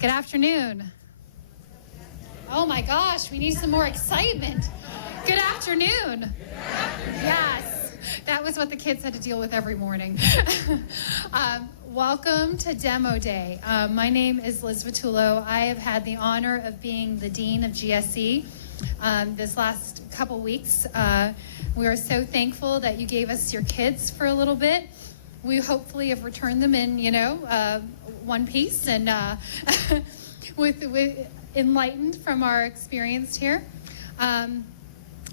Good afternoon. Oh my gosh, we need some more excitement. Good afternoon. Yes, that was what the kids had to deal with every morning. Welcome to Demo Day. My name is Liz Vitullo. I have had the honor of being the Dean of GSE this last couple weeks. We are so thankful that you gave us your kids for a little bit. We hopefully have returned them in, one piece and with enlightened from our experience here.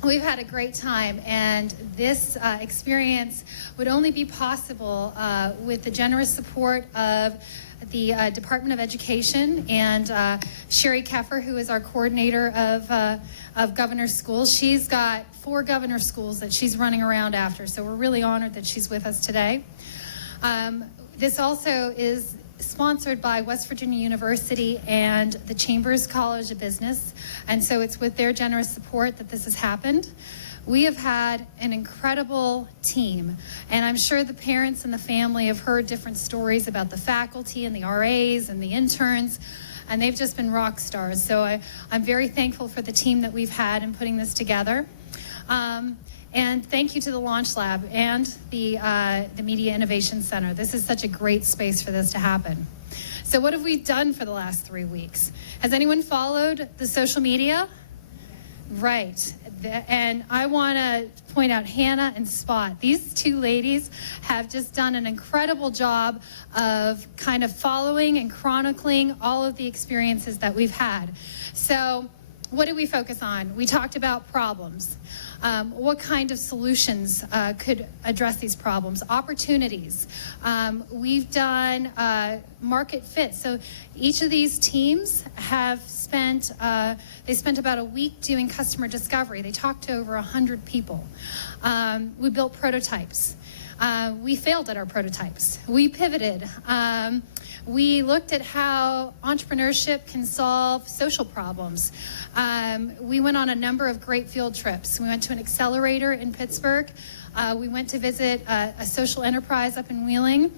We've had a great time, and this experience would only be possible with the generous support of the Department of Education and Sherry Keffer, who is our coordinator of Governor's Schools. She's got 4 Governor's Schools that she's running around after, so we're really honored that she's with us today. This also is sponsored by West Virginia University and the Chambers College of Business, and so it's with their generous support that this has happened. We have had an incredible team, and I'm sure the parents and the family have heard different stories about the faculty and the RAs and the interns, and they've just been rock stars. So I'm very thankful for the team that we've had in putting this together. And thank you to the Launch Lab and the Media Innovation Center. This is such a great space for this to happen. So what have we done for the last 3 weeks? Has anyone followed the social media? Right. And I want to point out Hannah and Spot. These 2 ladies have just done an incredible job of kind of following and chronicling all of the experiences that we've had. So what did we focus on? We talked about problems. What kind of solutions could address these problems? Opportunities. We've done market fit. So each of these teams have spent, they spent about a week doing customer discovery. They talked to over 100 people. We built prototypes. We failed at our prototypes. We pivoted. We looked at how entrepreneurship can solve social problems. We went on a number of great field trips. We went to an accelerator in Pittsburgh. We went to visit a social enterprise up in Wheeling.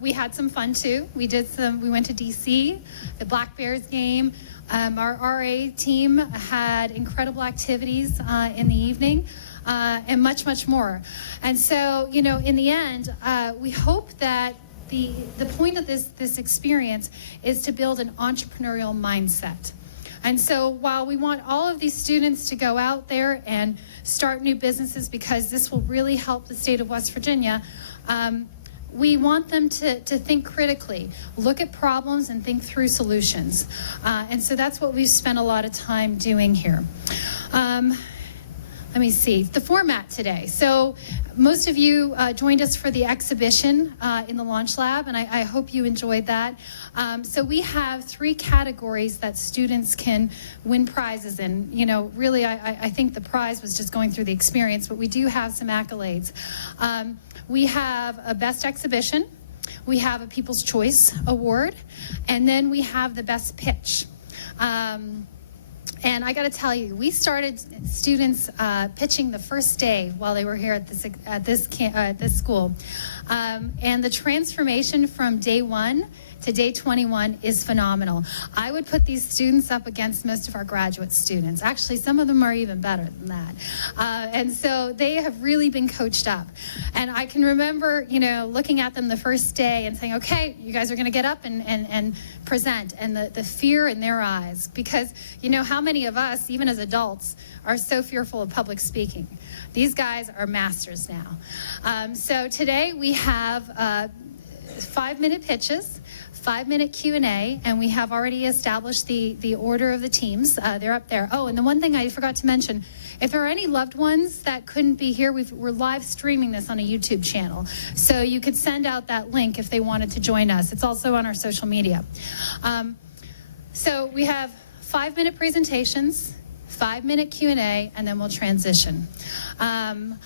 We had some fun too. We went to DC, the Black Bears game. Our RA team had incredible activities in the evening. And much, much more. And so, in the end, we hope that the point of this experience is to build an entrepreneurial mindset. And so while we want all of these students to go out there and start new businesses, because this will really help the state of West Virginia, we want them to think critically, look at problems and think through solutions. And so that's what we've spent a lot of time doing here. Let me see, the format today. So most of you joined us for the exhibition in the Launch Lab, and I hope you enjoyed that. So we have 3 categories that students can win prizes in. Really, I think the prize was just going through the experience, but we do have some accolades. We have a Best Exhibition, we have a People's Choice Award, and then we have the Best Pitch. And I got to tell you, we started students pitching the first day while they were here at this school. And the transformation from day 1 to day 21 is phenomenal. I would put these students up against most of our graduate students. Actually, some of them are even better than that. And so they have really been coached up. And I can remember, looking at them the first day and saying, okay, you guys are going to get up and present. And the fear in their eyes, because how many of us, even as adults, are so fearful of public speaking. These guys are masters now. So today we have 5-minute pitches, 5-minute Q&A, and we have already established the order of the teams. They're up there. Oh, and the one thing I forgot to mention, if there are any loved ones that couldn't be here, we're live streaming this on a YouTube channel. So you could send out that link if they wanted to join us. It's also on our social media. So we have 5-minute presentations, 5-minute Q&A, and then we'll transition. The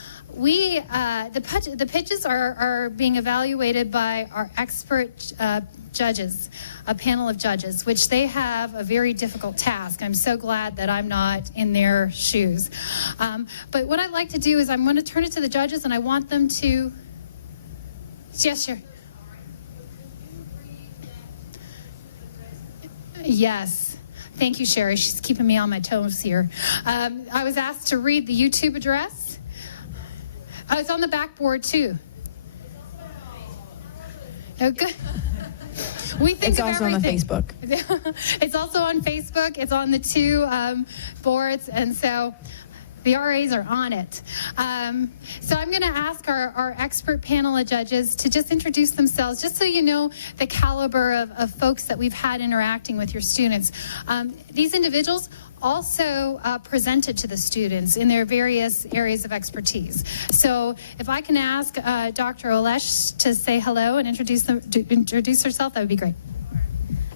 pitches are being evaluated by our expert judges, a panel of judges, which they have a very difficult task. I'm so glad that I'm not in their shoes. But what I'd like to do is I'm going to turn it to the judges, and I want them to, yes, sure. Yes. Thank you, Sherry. She's keeping me on my toes here. I was asked to read the YouTube address. Oh, it's on the backboard, too. Oh, good. We think it's of also everything. on the Facebook. It's also on Facebook. It's on the two boards, and so the RAs are on it. So I'm going to ask our expert panel of judges to just introduce themselves, just so you know the caliber of folks that we've had interacting with your students. These individuals also presented to the students in their various areas of expertise. So if I can ask Dr. Olesh to say hello and introduce herself, that would be great.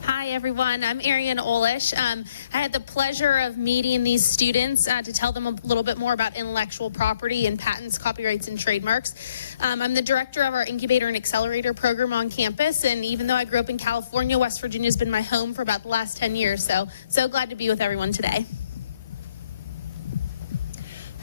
Hi everyone, I'm Arian Olish. I had the pleasure of meeting these students to tell them a little bit more about intellectual property and patents, copyrights, and trademarks. I'm the director of our Incubator and Accelerator program on campus, and even though I grew up in California, West Virginia has been my home for about the last 10 years, so glad to be with everyone today.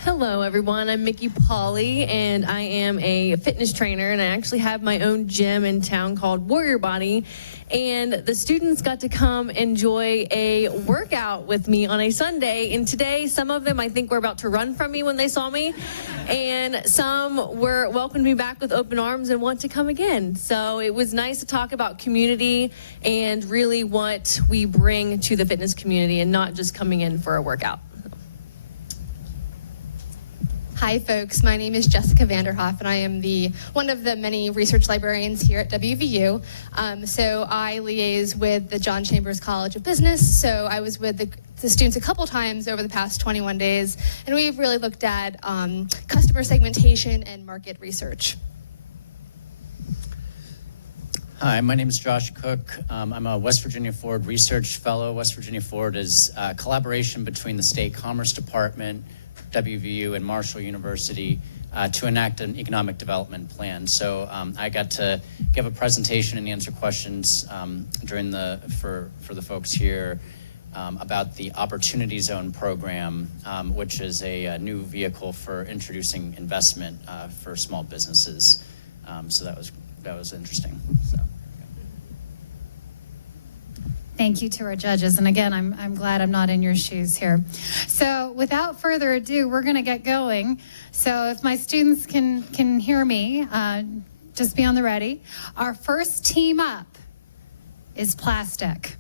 Hello everyone, I'm Mickey Pauley and I am a fitness trainer, and I actually have my own gym in town called Warrior Body, and the students got to come enjoy a workout with me on a Sunday, and today some of them I think were about to run from me when they saw me, and some were welcomed me back with open arms and want to come again. So it was nice to talk about community and really what we bring to the fitness community and not just coming in for a workout. Hi folks, my name is Jessica Vanderhoff and I am one of the many research librarians here at WVU. So I liaise with the John Chambers College of Business. So I was with the students a couple times over the past 21 days, and we've really looked at customer segmentation and market research. Hi, my name is Josh Cook. I'm a West Virginia Ford Research Fellow. West Virginia Ford is a collaboration between the State Commerce Department, WVU, and Marshall University to enact an economic development plan. So I got to give a presentation and answer questions for the folks here about the Opportunity Zone program, which is a new vehicle for introducing investment for small businesses. So that was interesting. So. Thank you to our judges. And again, I'm glad I'm not in your shoes here. So without further ado, we're going to get going. So if my students can hear me, just be on the ready. Our first team up is plastic.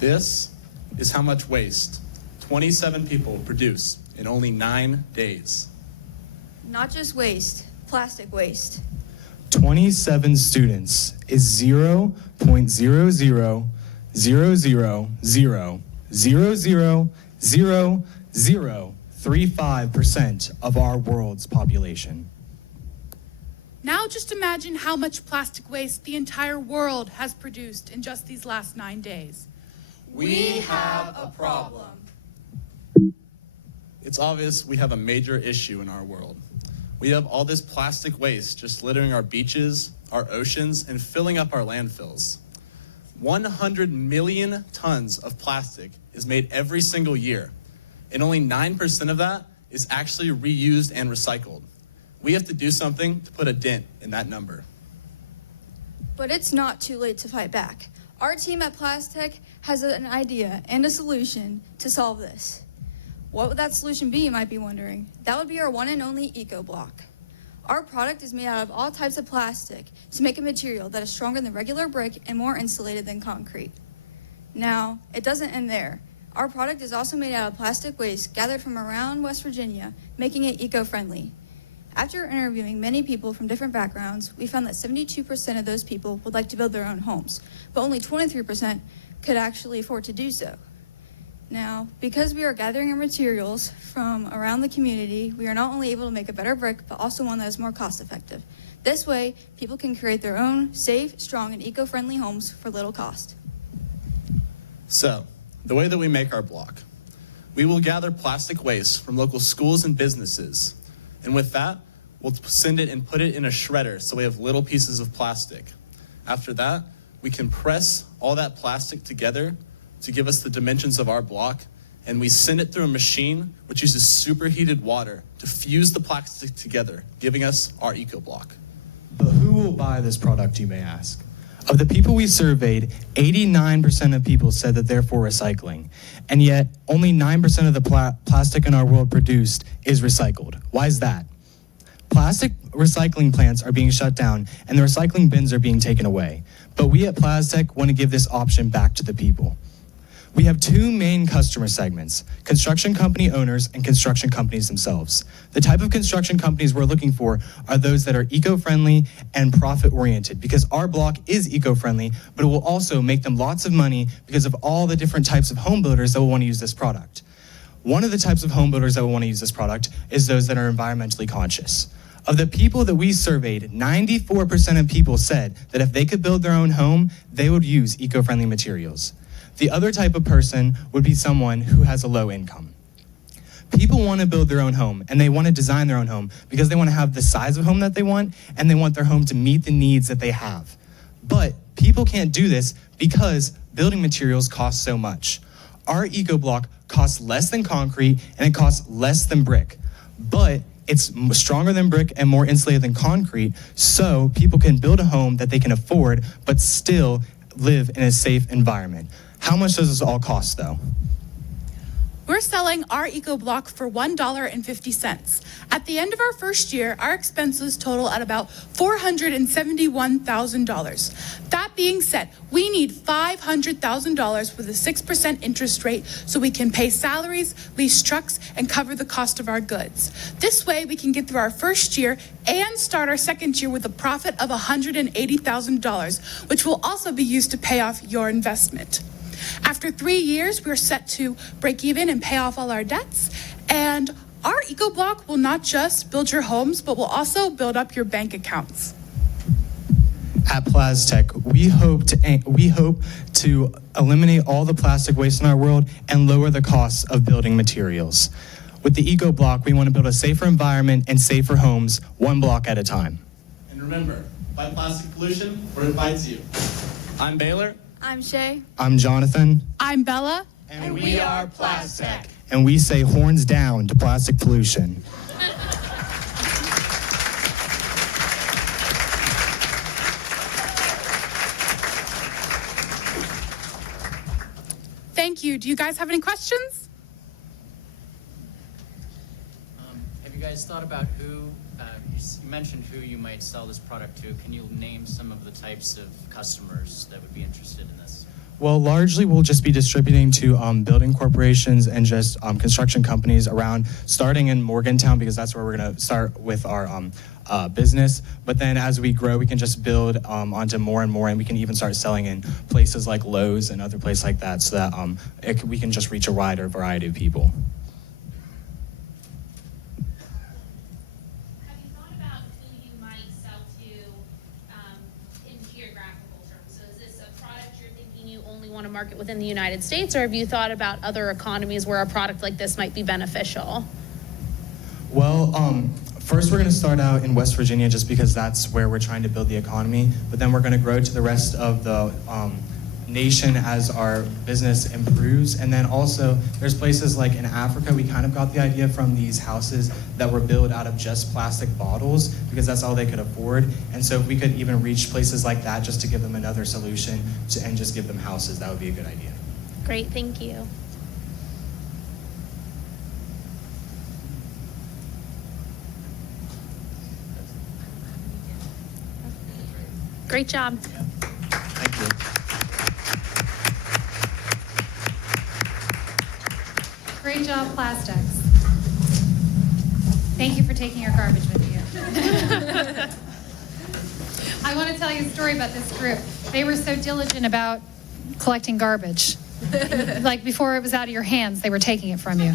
This is how much waste 27 people produce in only 9 days. Not just waste, plastic waste. 27 students is 0.00000000035% of our world's population. Now just imagine how much plastic waste the entire world has produced in just these last 9 days. We have a problem. It's obvious we have a major issue in our world. We have all this plastic waste just littering our beaches, our oceans, and filling up our landfills. 100 million tons of plastic is made every single year, and only 9% of that is actually reused and recycled. We have to do something to put a dent in that number. But it's not too late to fight back. Our team at Plastic has an idea and a solution to solve this. What would that solution be, you might be wondering? That would be our one and only Eco Block. Our product is made out of all types of plastic to make a material that is stronger than regular brick and more insulated than concrete. Now, it doesn't end there. Our product is also made out of plastic waste gathered from around West Virginia, making it eco-friendly. After interviewing many people from different backgrounds, we found that 72% of those people would like to build their own homes, but only 23% could actually afford to do so. Now, because we are gathering our materials from around the community, we are not only able to make a better brick, but also one that is more cost-effective. This way, people can create their own safe, strong, and eco-friendly homes for little cost. So, the way that we make our block. We will gather plastic waste from local schools and businesses. And with that, we'll send it and put it in a shredder so we have little pieces of plastic. After that, we compress all that plastic together to give us the dimensions of our block, and we send it through a machine which uses superheated water to fuse the plastic together, giving us our eco block. But who will buy this product, you may ask? Of the people we surveyed, 89% of people said that they're for recycling. And yet, only 9% of the plastic in our world produced is recycled. Why is that? Plastic recycling plants are being shut down, and the recycling bins are being taken away. But we at Plastech want to give this option back to the people. We have two main customer segments, construction company owners and construction companies themselves. The type of construction companies we're looking for are those that are eco-friendly and profit-oriented, because our block is eco-friendly, but it will also make them lots of money because of all the different types of home builders that will want to use this product. One of the types of home builders that will want to use this product is those that are environmentally conscious. Of the people that we surveyed, 94% of people said that if they could build their own home, they would use eco-friendly materials. The other type of person would be someone who has a low income. People want to build their own home, and they want to design their own home because they want to have the size of home that they want, and they want their home to meet the needs that they have. But people can't do this because building materials cost so much. Our eco block costs less than concrete, and it costs less than brick. But it's stronger than brick and more insulated than concrete, so people can build a home that they can afford, but still live in a safe environment. How much does this all cost, though? We're selling our eco block for $1.50. At the end of our first year, our expenses total at about $471,000. That being said, we need $500,000 with a 6% interest rate so we can pay salaries, lease trucks, and cover the cost of our goods. This way, we can get through our first year and start our second year with a profit of $180,000, which will also be used to pay off your investment. After 3 years, we're set to break even and pay off all our debts. And our eco block will not just build your homes, but will also build up your bank accounts. At Plastech, we hope to eliminate all the plastic waste in our world and lower the costs of building materials. With the eco block, we want to build a safer environment and safer homes, one block at a time. And remember, fight plastic pollution where it bites you. I'm Baylor. I'm Shay. I'm Jonathan. I'm Bella. And we are Plastech. And we say horns down to plastic pollution. Thank you. Do you guys have any questions? Have you guys thought about who, you mentioned who you might sell this product to. Can you name some of the types of customers that would be interested in this? Well, largely we'll just be distributing to building corporations and just construction companies around, starting in Morgantown because that's where we're going to start with our business. But then as we grow, we can just build onto more and more, and we can even start selling in places like Lowe's and other places like that so that we can just reach a wider variety of people. Want to market within the United States, or have you thought about other economies where a product like this might be beneficial? Well, first we're going to start out in West Virginia just because that's where we're trying to build the economy, but then we're going to grow to the rest of the nation as our business improves. And then also there's places like in Africa, we kind of got the idea from these houses that were built out of just plastic bottles because that's all they could afford. And so if we could even reach places like that just to give them another solution and just give them houses, that would be a good idea. Great, thank you. Great job. Thank you. Great job, Plastics. Thank you for taking your garbage with you. I want to tell you a story about this group. They were so diligent about collecting garbage. Like before it was out of your hands, they were taking it from you.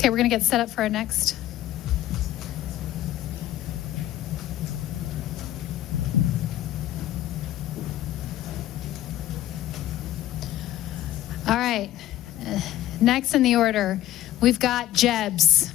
Okay, we're going to get set up for our next. All right. Next in the order, we've got Jebs.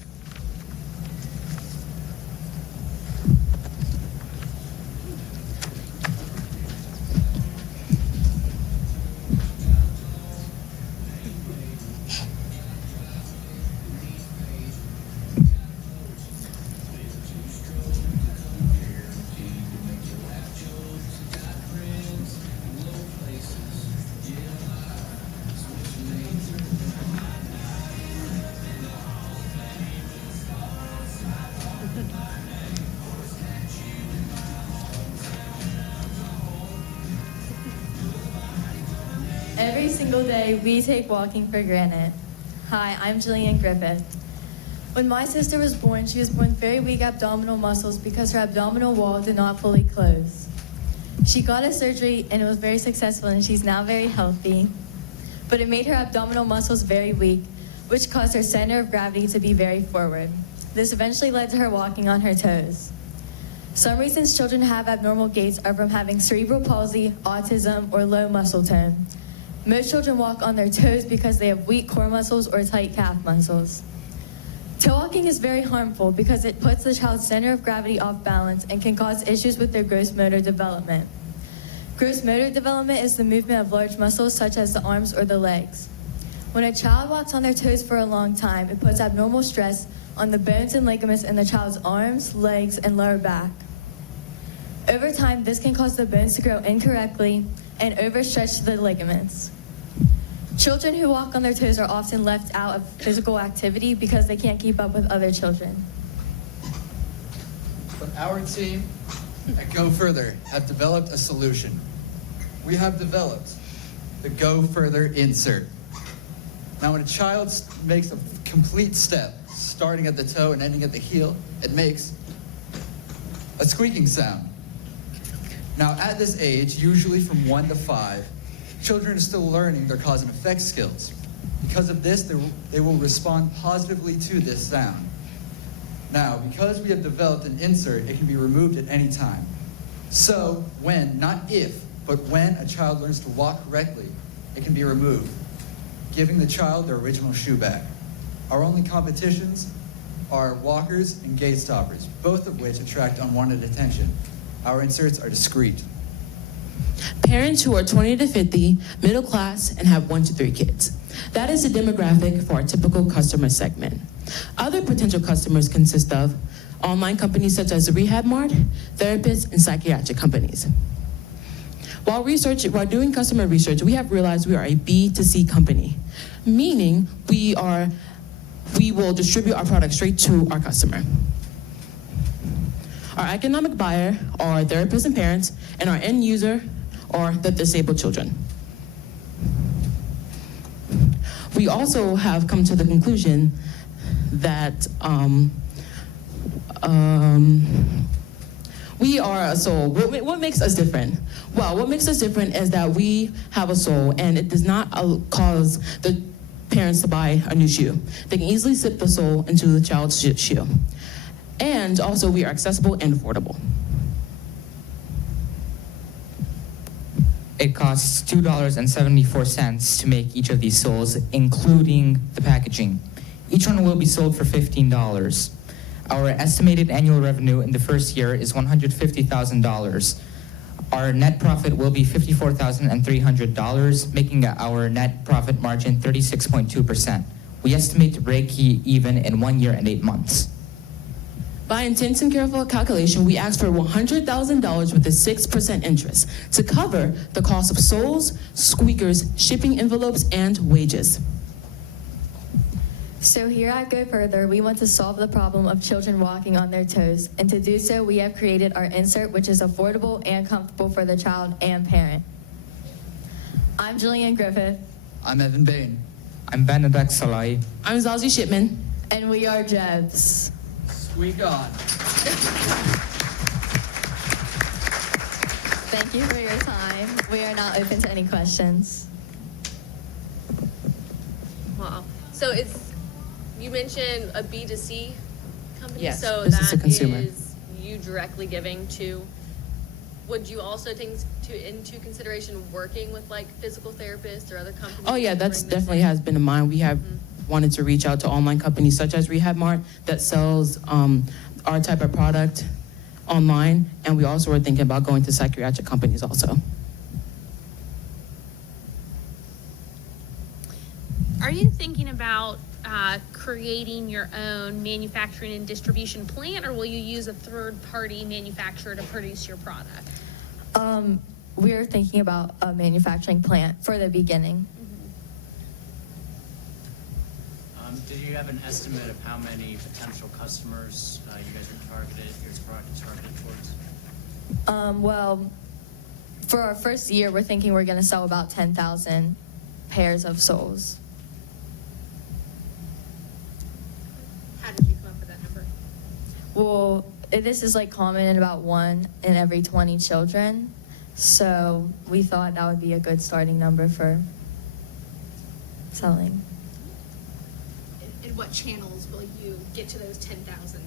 Every single day, we take walking for granted. Hi, I'm Jillian Griffith. When my sister was born, she was born with very weak abdominal muscles because her abdominal wall did not fully close. She got a surgery and it was very successful and she's now very healthy, but it made her abdominal muscles very weak, which caused her center of gravity to be very forward. This eventually led to her walking on her toes. Some reasons children have abnormal gaits are from having cerebral palsy, autism, or low muscle tone. Most children walk on their toes because they have weak core muscles or tight calf muscles. Toe walking is very harmful because it puts the child's center of gravity off balance and can cause issues with their gross motor development. Gross motor development is the movement of large muscles such as the arms or the legs. When a child walks on their toes for a long time, it puts abnormal stress on the bones and ligaments in the child's arms, legs, and lower back. Over time, this can cause the bones to grow incorrectly and overstretch the ligaments. Children who walk on their toes are often left out of physical activity because they can't keep up with other children. But our team at Go Further have developed a solution. We have developed the Go Further insert. Now, when a child makes a complete step, starting at the toe and ending at the heel, it makes a squeaking sound. Now, at this age, usually from 1 to 5, children are still learning their cause and effect skills. Because of this, they will respond positively to this sound. Now, because we have developed an insert, it can be removed at any time. So, when, not if, but when a child learns to walk correctly, it can be removed, giving the child their original shoe back. Our only competitions are walkers and gate stoppers, both of which attract unwanted attention. Our inserts are discreet. Parents who are 20 to 50, middle class, and have 1 to 3 kids. That is the demographic for our typical customer segment. Other potential customers consist of online companies such as the Rehab Mart, therapists, and psychiatric companies. While doing customer research, we have realized we are a B2C company, meaning we will distribute our product straight to our customer. Our economic buyer are therapists and parents, and our end user are the disabled children. We also have come to the conclusion that we are a soul. What makes us different? Well, what makes us different is that we have a soul, and it does not cause the parents to buy a new shoe. They can easily slip the sole into the child's shoe. And also, we are accessible and affordable. It costs $2.74 to make each of these soles, including the packaging. Each one will be sold for $15. Our estimated annual revenue in the first year is $150,000. Our net profit will be $54,300, making our net profit margin 36.2%. We estimate to break even in 1 year and 8 months. By intense and careful calculation, we asked for $100,000 with a 6% interest to cover the cost of soles, squeakers, shipping envelopes, and wages. So here at Go Further, we want to solve the problem of children walking on their toes. And to do so, we have created our insert, which is affordable and comfortable for the child and parent. I'm Jillian Griffith. I'm Evan Bain. I'm Benedict Salai. I'm Zazie Shipman. And we are Jebs. Squeak on. Thank you for your time. We are now open to any questions. Wow. So You mentioned a B2C company, Yes, so business to that consumer. is you directly giving to. Would you also take into consideration working with like physical therapists or other companies? Oh yeah, to that's bring this definitely in? has been in mind. We have wanted to reach out to online companies such as Rehab Mart that sells our type of product online, and we also were thinking about going to psychiatric companies also. Are you thinking about creating your own manufacturing and distribution plant, or will you use a third-party manufacturer to produce your product? We're thinking about a manufacturing plant for the beginning. Did you have an estimate of how many potential customers you guys are targeted, your product is targeted towards? Well, for our first year, we're thinking we're going to sell about 10,000 pairs of soles. How did you come up with that number? Well, this is like common in about 1 in every 20 children. So we thought that would be a good starting number for selling. In what channels will you get to those 10,000?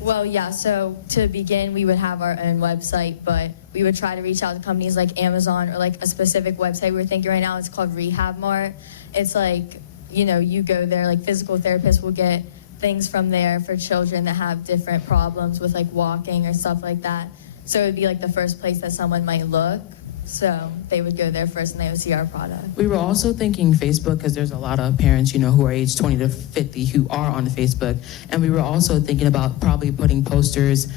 Well, yeah, so to begin, we would have our own website, but we would try to reach out to companies like Amazon or like a specific website we're thinking right now. It's called Rehab Mart. It's like, you know, you go there, like physical therapists will get things from there for children that have different problems with like walking or stuff like that. So it would be like the first place that someone might look. So they would go there first and they would see our product. We were also thinking Facebook because there's a lot of parents, you know, who are age 20 to 50 who are on Facebook. And we were also thinking about probably putting posters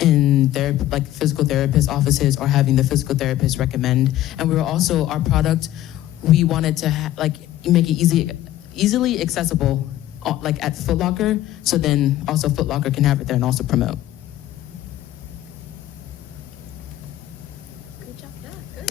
in their like physical therapist offices or having the physical therapist recommend. And we were also, our product, we wanted to make it easily accessible like at Foot Locker. So then also Foot Locker can have it there and also promote. Good job. Yeah, good.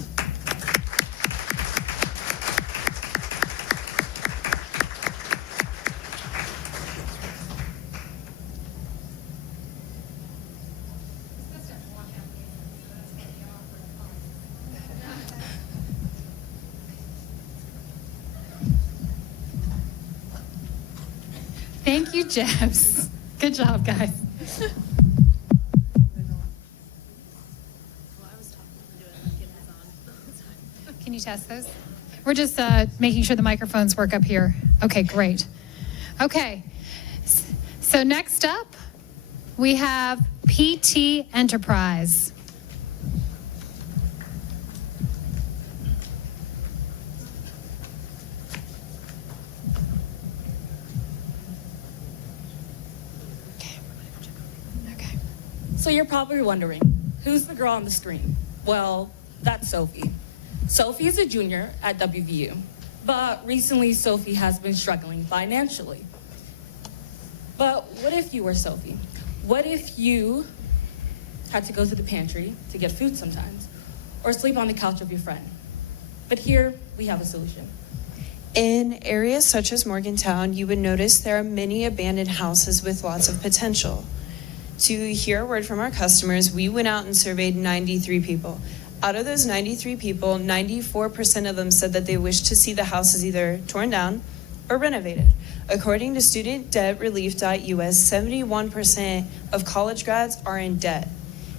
Thank you, Jebs. Good job, guys. Can you test those? We're just making sure the microphones work up here. Okay, great. Okay, so next up, we have PT Enterprise. Okay. So you're probably wondering, who's the girl on the screen? Well, that's Sophie. Sophie is a junior at WVU, but recently Sophie has been struggling financially. But what if you were Sophie? What if you had to go to the pantry to get food sometimes, or sleep on the couch of your friend? But here, we have a solution. In areas such as Morgantown, you would notice there are many abandoned houses with lots of potential. To hear a word from our customers, we went out and surveyed 93 people. Out of those 93 people, 94% of them said that they wish to see the houses either torn down or renovated. According to StudentDebtRelief.us, 71% of college grads are in debt.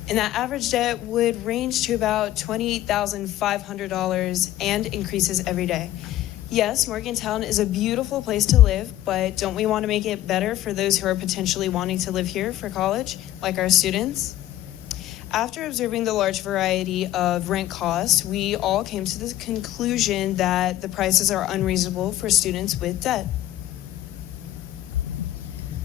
And that average debt would range to about $28,500 and increases every day. Yes, Morgantown is a beautiful place to live, but don't we want to make it better for those who are potentially wanting to live here for college, like our students? After observing the large variety of rent costs, we all came to the conclusion that the prices are unreasonable for students with debt.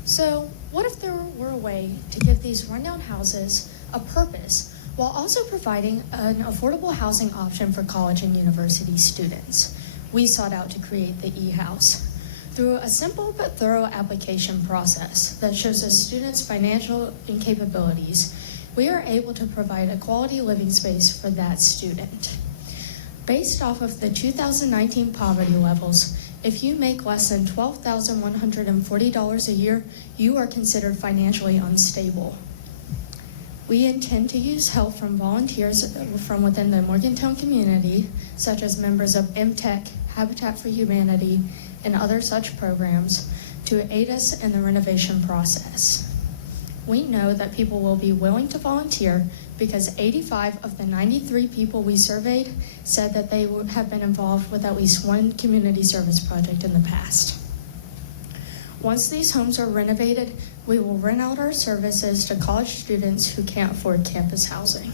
So, what if there were a way to give these rundown houses a purpose while also providing an affordable housing option for college and university students? We sought out to create the e-house through a simple but thorough application process that shows us students' financial incapabilities. We are able to provide a quality living space for that student. Based off of the 2019 poverty levels, if you make less than $12,140 a year, you are considered financially unstable. We intend to use help from volunteers from within the Morgantown community, such as members of MTech, Habitat for Humanity, and other such programs, to aid us in the renovation process. We know that people will be willing to volunteer because 85 of the 93 people we surveyed said that they would have been involved with at least one community service project in the past. Once these homes are renovated, we will rent out our services to college students who can't afford campus housing.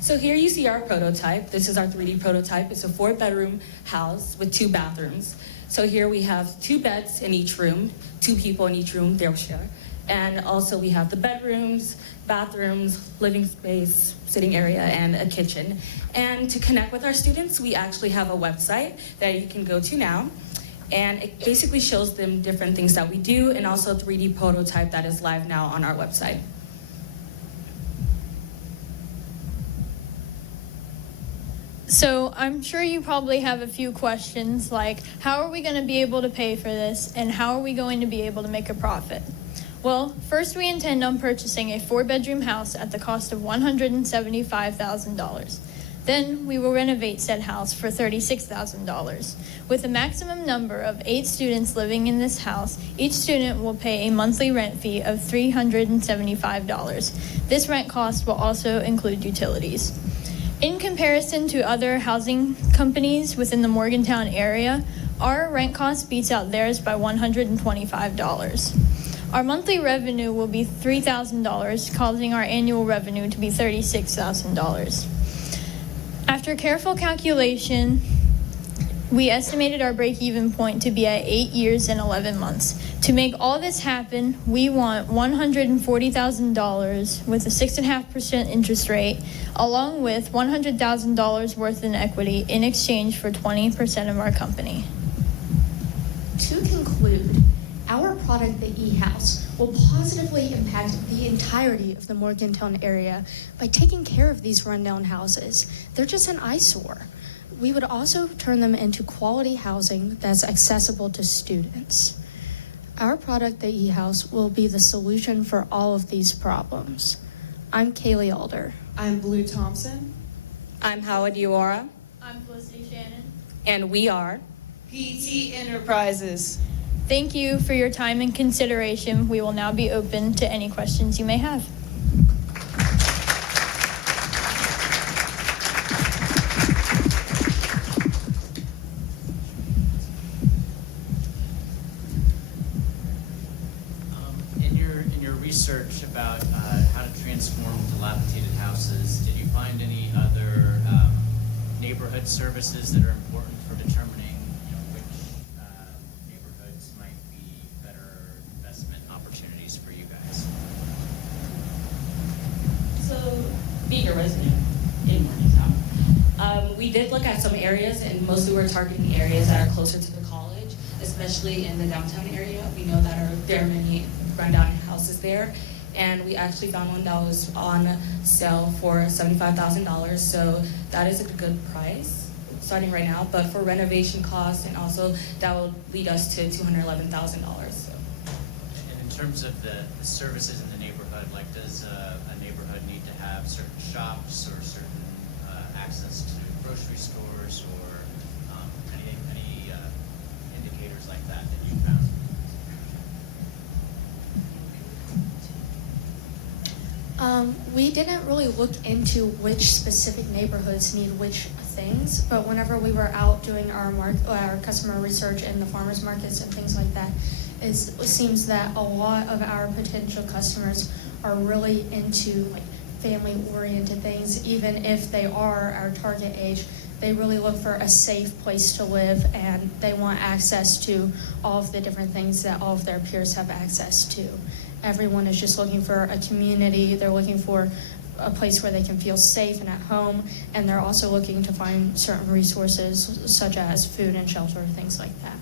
So here you see our prototype. This is our 3D prototype. It's a 4-bedroom house with 2 bathrooms. So here we have 2 beds in each room, 2 people in each room, they'll share. And also we have the bedrooms, bathrooms, living space, sitting area, and a kitchen. And to connect with our students, we actually have a website that you can go to now. And it basically shows them different things that we do, and also a 3D prototype that is live now on our website. So I'm sure you probably have a few questions like, how are we going to be able to pay for this, and how are we going to be able to make a profit? Well, first we intend on purchasing a 4-bedroom house at the cost of $175,000. Then we will renovate said house for $36,000. With a maximum number of 8 students living in this house, each student will pay a monthly rent fee of $375. This rent cost will also include utilities. In comparison to other housing companies within the Morgantown area, our rent cost beats out theirs by $125. Our monthly revenue will be $3,000, causing our annual revenue to be $36,000. After careful calculation, we estimated our break-even point to be at 8 years and 11 months. To make all this happen, we want $140,000 with a 6.5% interest rate, along with $100,000 worth in equity in exchange for 20% of our company. To conclude, our product, the eHouse, will positively impact the entirety of the Morgantown area by taking care of these rundown houses. They're just an eyesore. We would also turn them into quality housing that's accessible to students. Our product, the eHouse, will be the solution for all of these problems. I'm Kaylee Alder. I'm Blue Thompson. I'm Howard Uora. I'm Felicity Shannon. And we are PT Enterprises. Thank you for your time and consideration. We will now be open to any questions you may have. In your research about how to transform dilapidated houses, did you find any other neighborhood services that are important for determining which neighborhoods might be better investment opportunities for you guys? So, being a resident in Morgantown, we did look at some areas, and mostly we're targeting areas that are closer to the college, especially in the downtown area. We know that there are many rundown houses there, and we actually found one that was on sale for $75,000, so that is a good price starting right now. But for renovation costs, and also that will lead us to $211,000. So. And in terms of the services in the neighborhood, like does a neighborhood need to have certain shops or certain access to grocery stores or any indicators like that you found? We didn't really look into which specific neighborhoods need which things, but whenever we were out doing our customer research in the farmers markets and things like that, it seems that a lot of our potential customers are really into family-oriented things. Even if they are our target age, they really look for a safe place to live, and they want access to all of the different things that all of their peers have access to. Everyone is just looking for a community. They're looking for a place where they can feel safe and at home, and they're also looking to find certain resources such as food and shelter, things like that.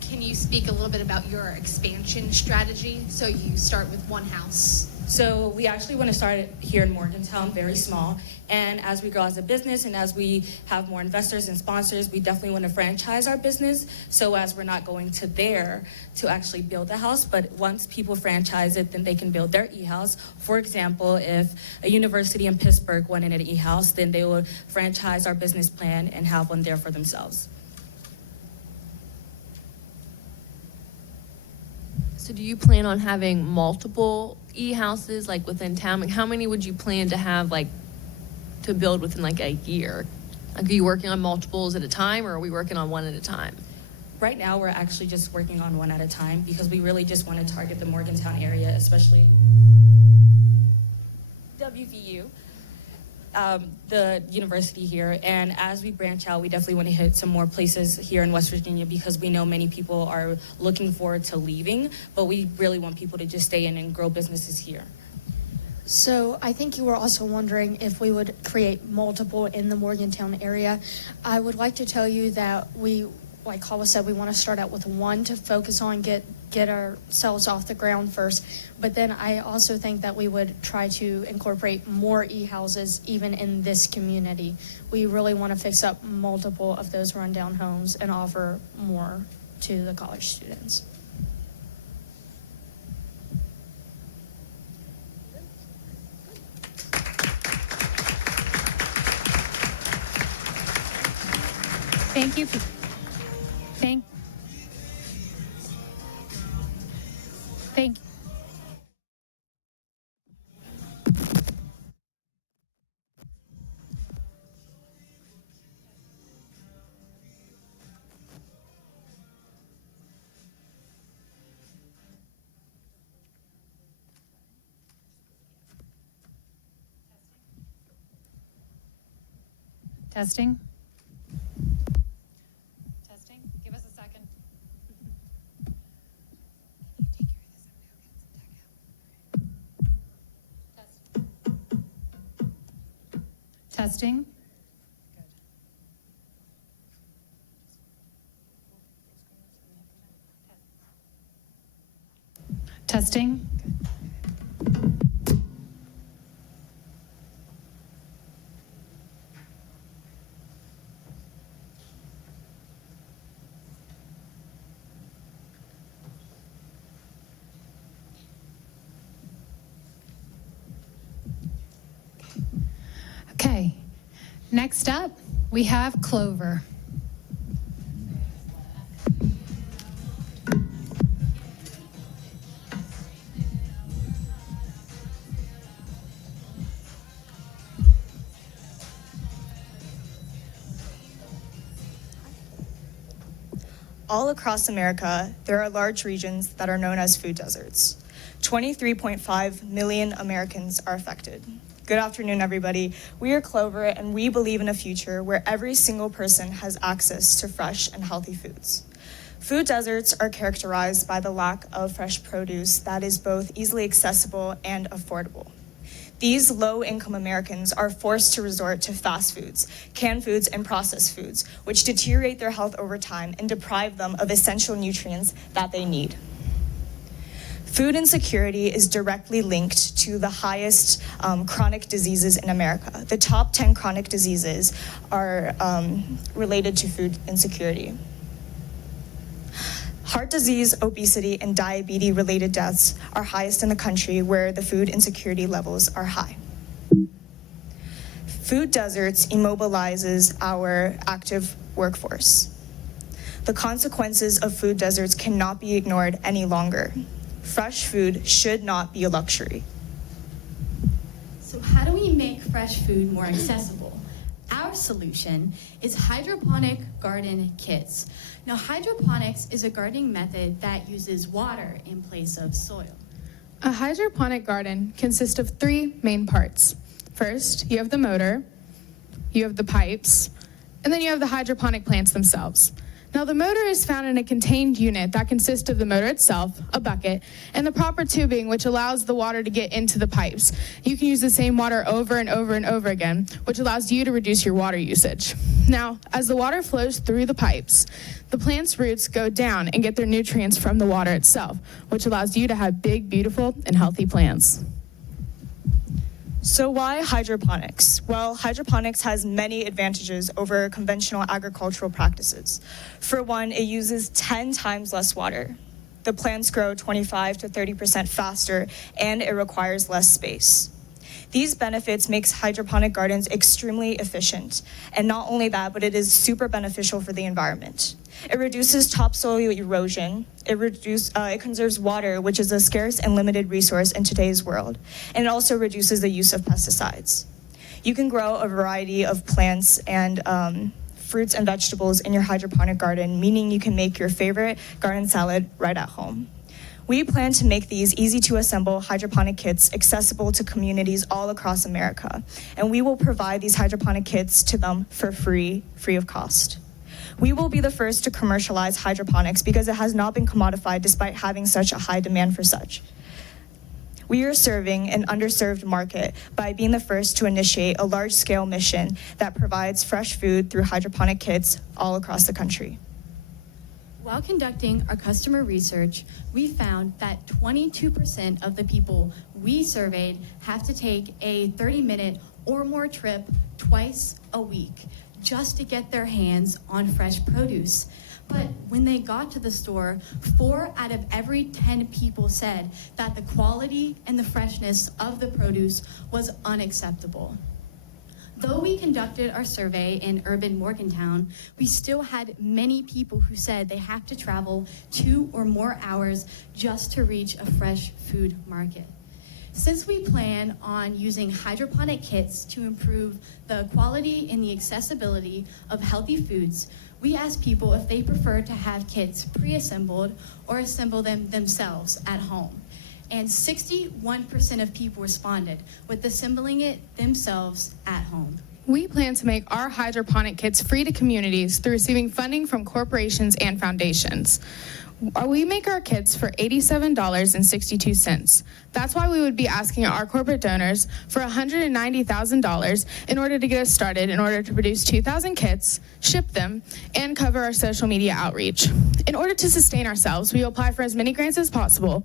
Can you speak a little bit about your expansion strategy? So you start with one house. So we actually want to start it here in Morgantown, very small. And as we grow as a business and as we have more investors and sponsors, we definitely want to franchise our business. So as we're not going to there to actually build the house, but once people franchise it, then they can build their e-house. For example, if a university in Pittsburgh wanted an e-house, then they would franchise our business plan and have one there for themselves. So do you plan on having multiple e-houses like within town? Like, how many would you plan to have like to build within like a year? Like, are you working on multiples at a time, or are we working on one at a time? Right now, we're actually just working on one at a time because we really just want to target the Morgantown area, especially WVU, the university here. And as we branch out, we definitely want to hit some more places here in West Virginia because we know many people are looking forward to leaving, but we really want people to just stay in and grow businesses here. So I think you were also wondering if we would create multiple in the Morgantown area. I would like to tell you that we, like Kawa said, we want to start out with one to focus on, get ourselves off the ground first. But then I also think that we would try to incorporate more e-houses even in this community. We really want to fix up multiple of those rundown homes and offer more to the college students. Thank you. Thank you. Testing. Testing. Give us a second. Testing. Testing. Okay, next up, we have Clover. All across America, there are large regions that are known as food deserts. 23.5 million Americans are affected. Good afternoon, everybody. We are Clover, and we believe in a future where every single person has access to fresh and healthy foods. Food deserts are characterized by the lack of fresh produce that is both easily accessible and affordable. These low-income Americans are forced to resort to fast foods, canned foods, and processed foods, which deteriorate their health over time and deprive them of essential nutrients that they need. Food insecurity is directly linked to the highest chronic diseases in America. The top 10 chronic diseases are related to food insecurity. Heart disease, obesity, and diabetes-related deaths are highest in the country where the food insecurity levels are high. Food deserts immobilizes our active workforce. The consequences of food deserts cannot be ignored any longer. Fresh food should not be a luxury. So how do we make fresh food more accessible? Our solution is hydroponic garden kits. Now, hydroponics is a gardening method that uses water in place of soil. A hydroponic garden consists of three main parts. First, you have the motor, you have the pipes, and then you have the hydroponic plants themselves. Now, the motor is found in a contained unit that consists of the motor itself, a bucket, and the proper tubing, which allows the water to get into the pipes. You can use the same water over and over and over again, which allows you to reduce your water usage. Now, as the water flows through the pipes, the plant's roots go down and get their nutrients from the water itself, which allows you to have big, beautiful, and healthy plants. So why hydroponics? Well, hydroponics has many advantages over conventional agricultural practices. For one, it uses 10 times less water. The plants grow 25 to 30% faster, and it requires less space. These benefits makes hydroponic gardens extremely efficient. And not only that, but it is super beneficial for the environment. It reduces topsoil erosion. It conserves water, which is a scarce and limited resource in today's world. And it also reduces the use of pesticides. You can grow a variety of plants and fruits and vegetables in your hydroponic garden, meaning you can make your favorite garden salad right at home. We plan to make these easy-to-assemble hydroponic kits accessible to communities all across America, and we will provide these hydroponic kits to them for free of cost. We will be the first to commercialize hydroponics because it has not been commodified despite having such a high demand for such. We are serving an underserved market by being the first to initiate a large-scale mission that provides fresh food through hydroponic kits all across the country. While conducting our customer research, we found that 22% of the people we surveyed have to take a 30-minute or more trip twice a week just to get their hands on fresh produce. But when they got to the store, 4 out of every 10 people said that the quality and the freshness of the produce was unacceptable. Though we conducted our survey in urban Morgantown, we still had many people who said they have to travel 2 or more hours just to reach a fresh food market. Since we plan on using hydroponic kits to improve the quality and the accessibility of healthy foods, we asked people if they prefer to have kits pre-assembled or assemble them themselves at home. And 61% of people responded with assembling it themselves at home. We plan to make our hydroponic kits free to communities through receiving funding from corporations and foundations. We make our kits for $87.62. That's why we would be asking our corporate donors for $190,000 in order to get us started, in order to produce 2,000 kits, ship them, and cover our social media outreach. In order to sustain ourselves, we will apply for as many grants as possible,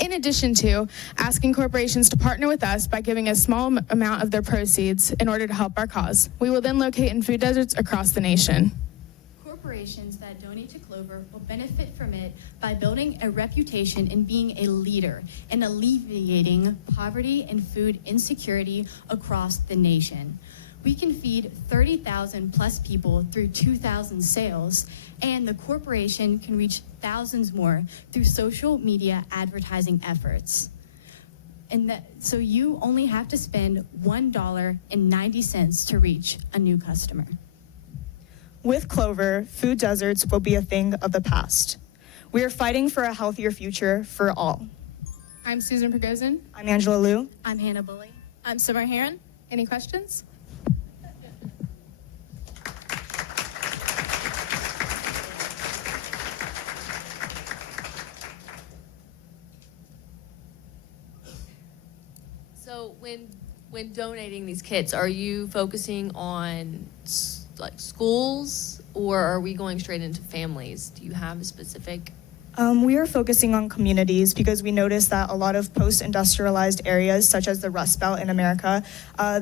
in addition to asking corporations to partner with us by giving a small amount of their proceeds in order to help our cause. We will then locate in food deserts across the nation. Corporations that donate to Clover will benefit from it by building a reputation in being a leader in alleviating poverty and food insecurity across the nation. We can feed 30,000 plus people through 2,000 sales, and the corporation can reach thousands more through social media advertising efforts. So you only have to spend $1.90 to reach a new customer. With Clover, food deserts will be a thing of the past. We are fighting for a healthier future for all. I'm Susan Pergozin. I'm Angela Liu. I'm Hannah Bully. I'm Summer Heron. Any questions? So when donating these kits, are you focusing on like schools, or are we going straight into families? Do you have a specific? We are focusing on communities because we notice that a lot of post-industrialized areas, such as the Rust Belt in America,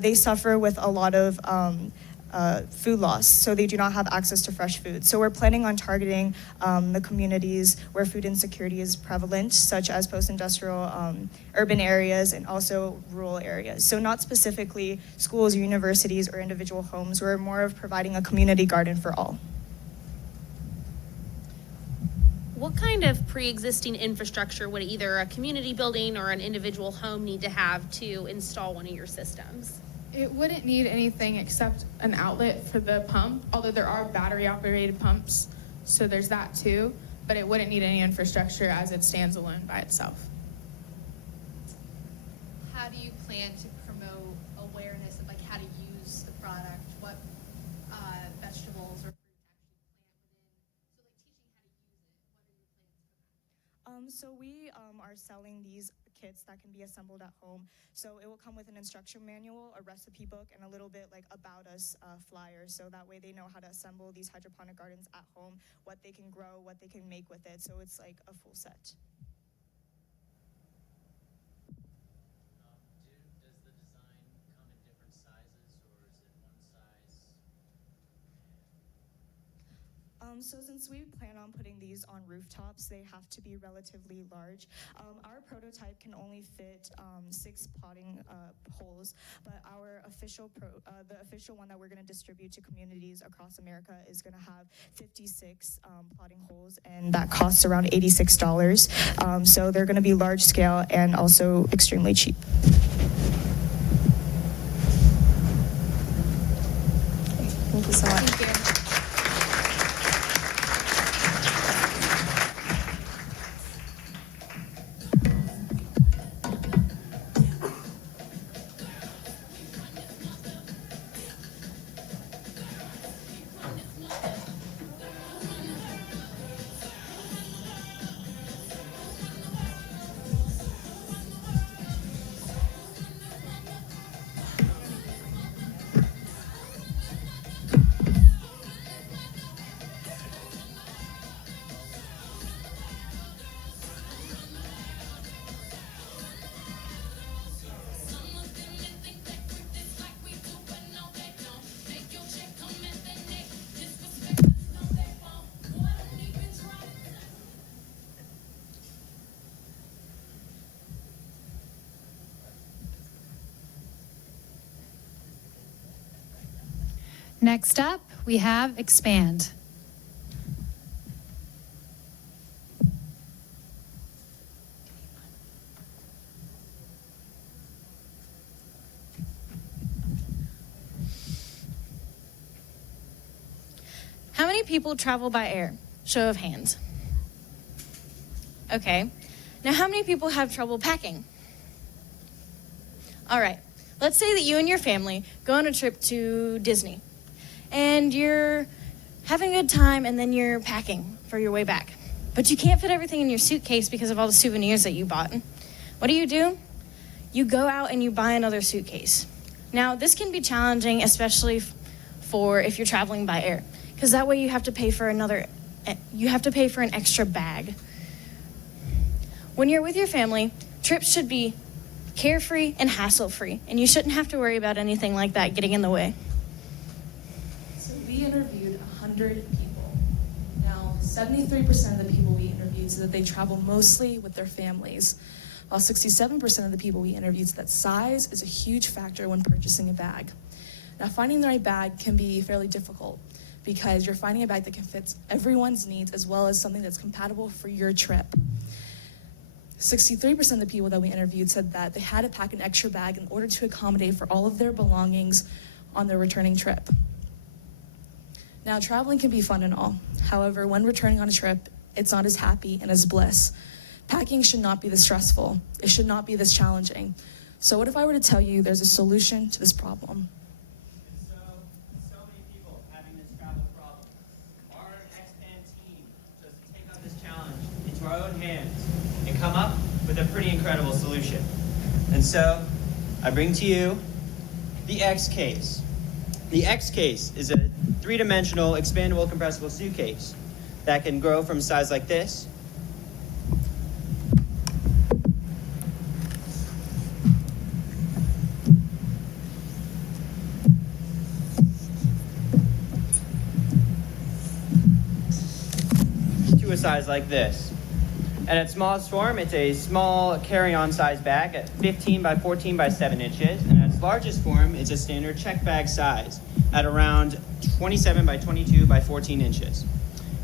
they suffer with a lot of food loss, so they do not have access to fresh food. So we're planning on targeting the communities where food insecurity is prevalent, such as post-industrial urban areas and also rural areas. So not specifically schools, universities, or individual homes. We're more of providing a community garden for all. What kind of pre-existing infrastructure would either a community building or an individual home need to have to install one of your systems? It wouldn't need anything except an outlet for the pump, although there are battery-operated pumps, so there's that too, but it wouldn't need any infrastructure as it stands alone by itself. How do you plan to promote awareness of how to use the product, what vegetables or fruits So we are selling these kits that can be assembled at home. So it will come with an instruction manual, a recipe book, and a little bit about us flyer. So that way they know how to assemble these hydroponic gardens at home, what they can grow, what they can make with it. So it's like a full set. Does the design come in different sizes, or is it one size? So since we plan on putting these on rooftops, they have to be relatively large. Our prototype can only fit 6 potting holes, but our official the official one that we're going to distribute to communities across America is going to have 56 potting holes, and that costs around $86. So they're going to be large scale and also extremely cheap. Thank you so much. Thank you. Next up, we have Expand. How many people travel by air? Show of hands. Okay. Now, how many people have trouble packing? All right. Let's say that you and your family go on a trip to Disney, and you're having a good time, and then you're packing for your way back. But you can't fit everything in your suitcase because of all the souvenirs that you bought. What do? You go out and you buy another suitcase. Now, this can be challenging, especially for if you're traveling by air, because that way you have to pay for an extra bag. When you're with your family, trips should be carefree and hassle-free, and you shouldn't have to worry about anything like that getting in the way. So we interviewed 100 people. Now, 73% of the people we interviewed said that they travel mostly with their families, while 67% of the people we interviewed said that size is a huge factor when purchasing a bag. Now, finding the right bag can be fairly difficult because you're finding a bag that can fit everyone's needs as well as something that's compatible for your trip. 63% of the people that we interviewed said that they had to pack an extra bag in order to accommodate for all of their belongings on their returning trip. Now, traveling can be fun and all. However, when returning on a trip, it's not as happy and as bliss. Packing should not be this stressful. It should not be this challenging. So what if I were to tell you there's a solution to this problem? So many people having this travel problem. Our Expand team chose to take on this challenge into our own hands and come up with a pretty incredible solution. And so, I bring to you the X Case. The X Case is a 3-dimensional expandable compressible suitcase that can grow from a size like this to a size like this. At its smallest form, it's a small carry-on size bag at 15 by 14 by 7 inches. And at its largest form, it's a standard check bag size at around 27 by 22 by 14 inches.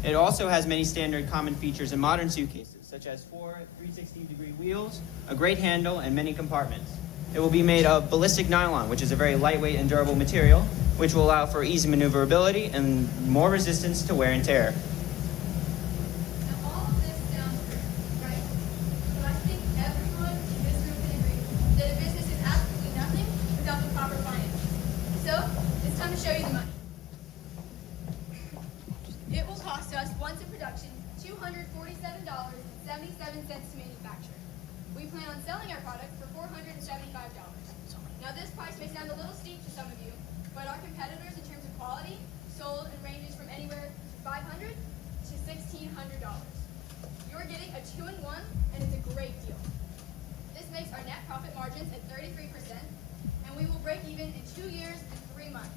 It also has many standard common features in modern suitcases, such as 4 360-degree wheels, a great handle, and many compartments. It will be made of ballistic nylon, which is a very lightweight and durable material, which will allow for easy maneuverability and more resistance to wear and tear. Show you the money. It will cost us, once in production, $247.77 to manufacture. We plan on selling our product for $475. Now this price may sound a little steep to some of you, but our competitors in terms of quality sold in ranges from anywhere from $500 to $1,600. You're getting a 2-in-1, and it's a great deal. This makes our net profit margins at 33%, and we will break even in 2 years and 3 months.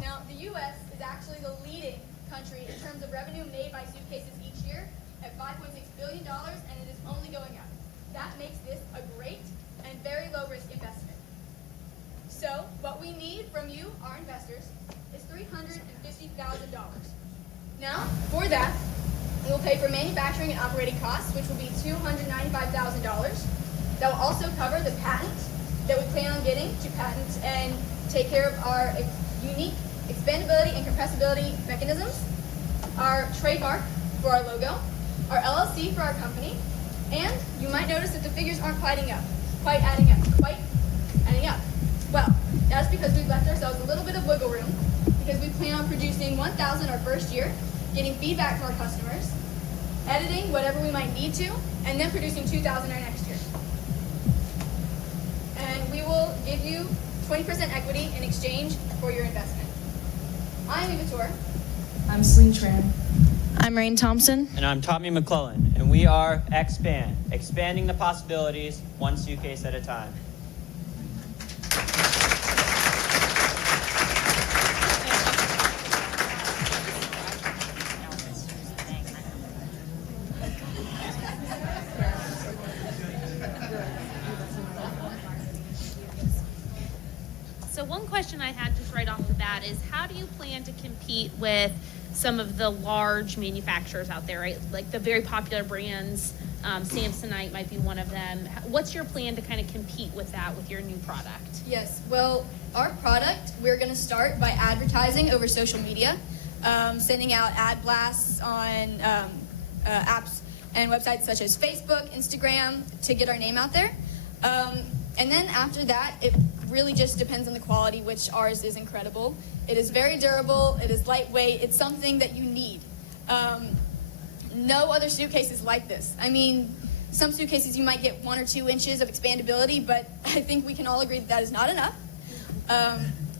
Now, the U.S. is actually the leading country in terms of revenue made by suitcases each year at $5.6 billion, and it is only going up. That makes this a great and very low-risk investment. So what we need from you, our investors, is $350,000. Now, for that, we will pay for manufacturing and operating costs, which will be $295,000. That will also cover the patent that we plan on getting to patent and take care of our unique expandability and compressibility mechanisms, our trademark for our logo, our LLC for our company, and you might notice that the figures aren't quite adding up. Well, that's because we've left ourselves a little bit of wiggle room because we plan on producing 1,000 our first year, getting feedback from our customers, editing whatever we might need to, and then producing 2,000 our next year. And we will give you 20% equity in exchange for your investment. I'm Eva Tor. I'm Celine Tran. I'm Rain Thompson. And I'm Tommy McClellan, and we are Expand, expanding the possibilities one suitcase at a time. So one question I had just right off the bat is, how do you plan to compete with some of the large manufacturers out there, right? Like the very popular brands, Samsonite might be one of them. What's your plan to kind of compete with that with your new product? Yes, well, our product, we're going to start by advertising over social media, sending out ad blasts on apps and websites such as Facebook, Instagram, to get our name out there. And then after that, it really just depends on the quality, which ours is incredible. It is very durable, it is lightweight, it's something that you need. No other suitcase is like this. I mean, some suitcases you might get 1 or 2 inches of expandability, but I think we can all agree that that is not enough.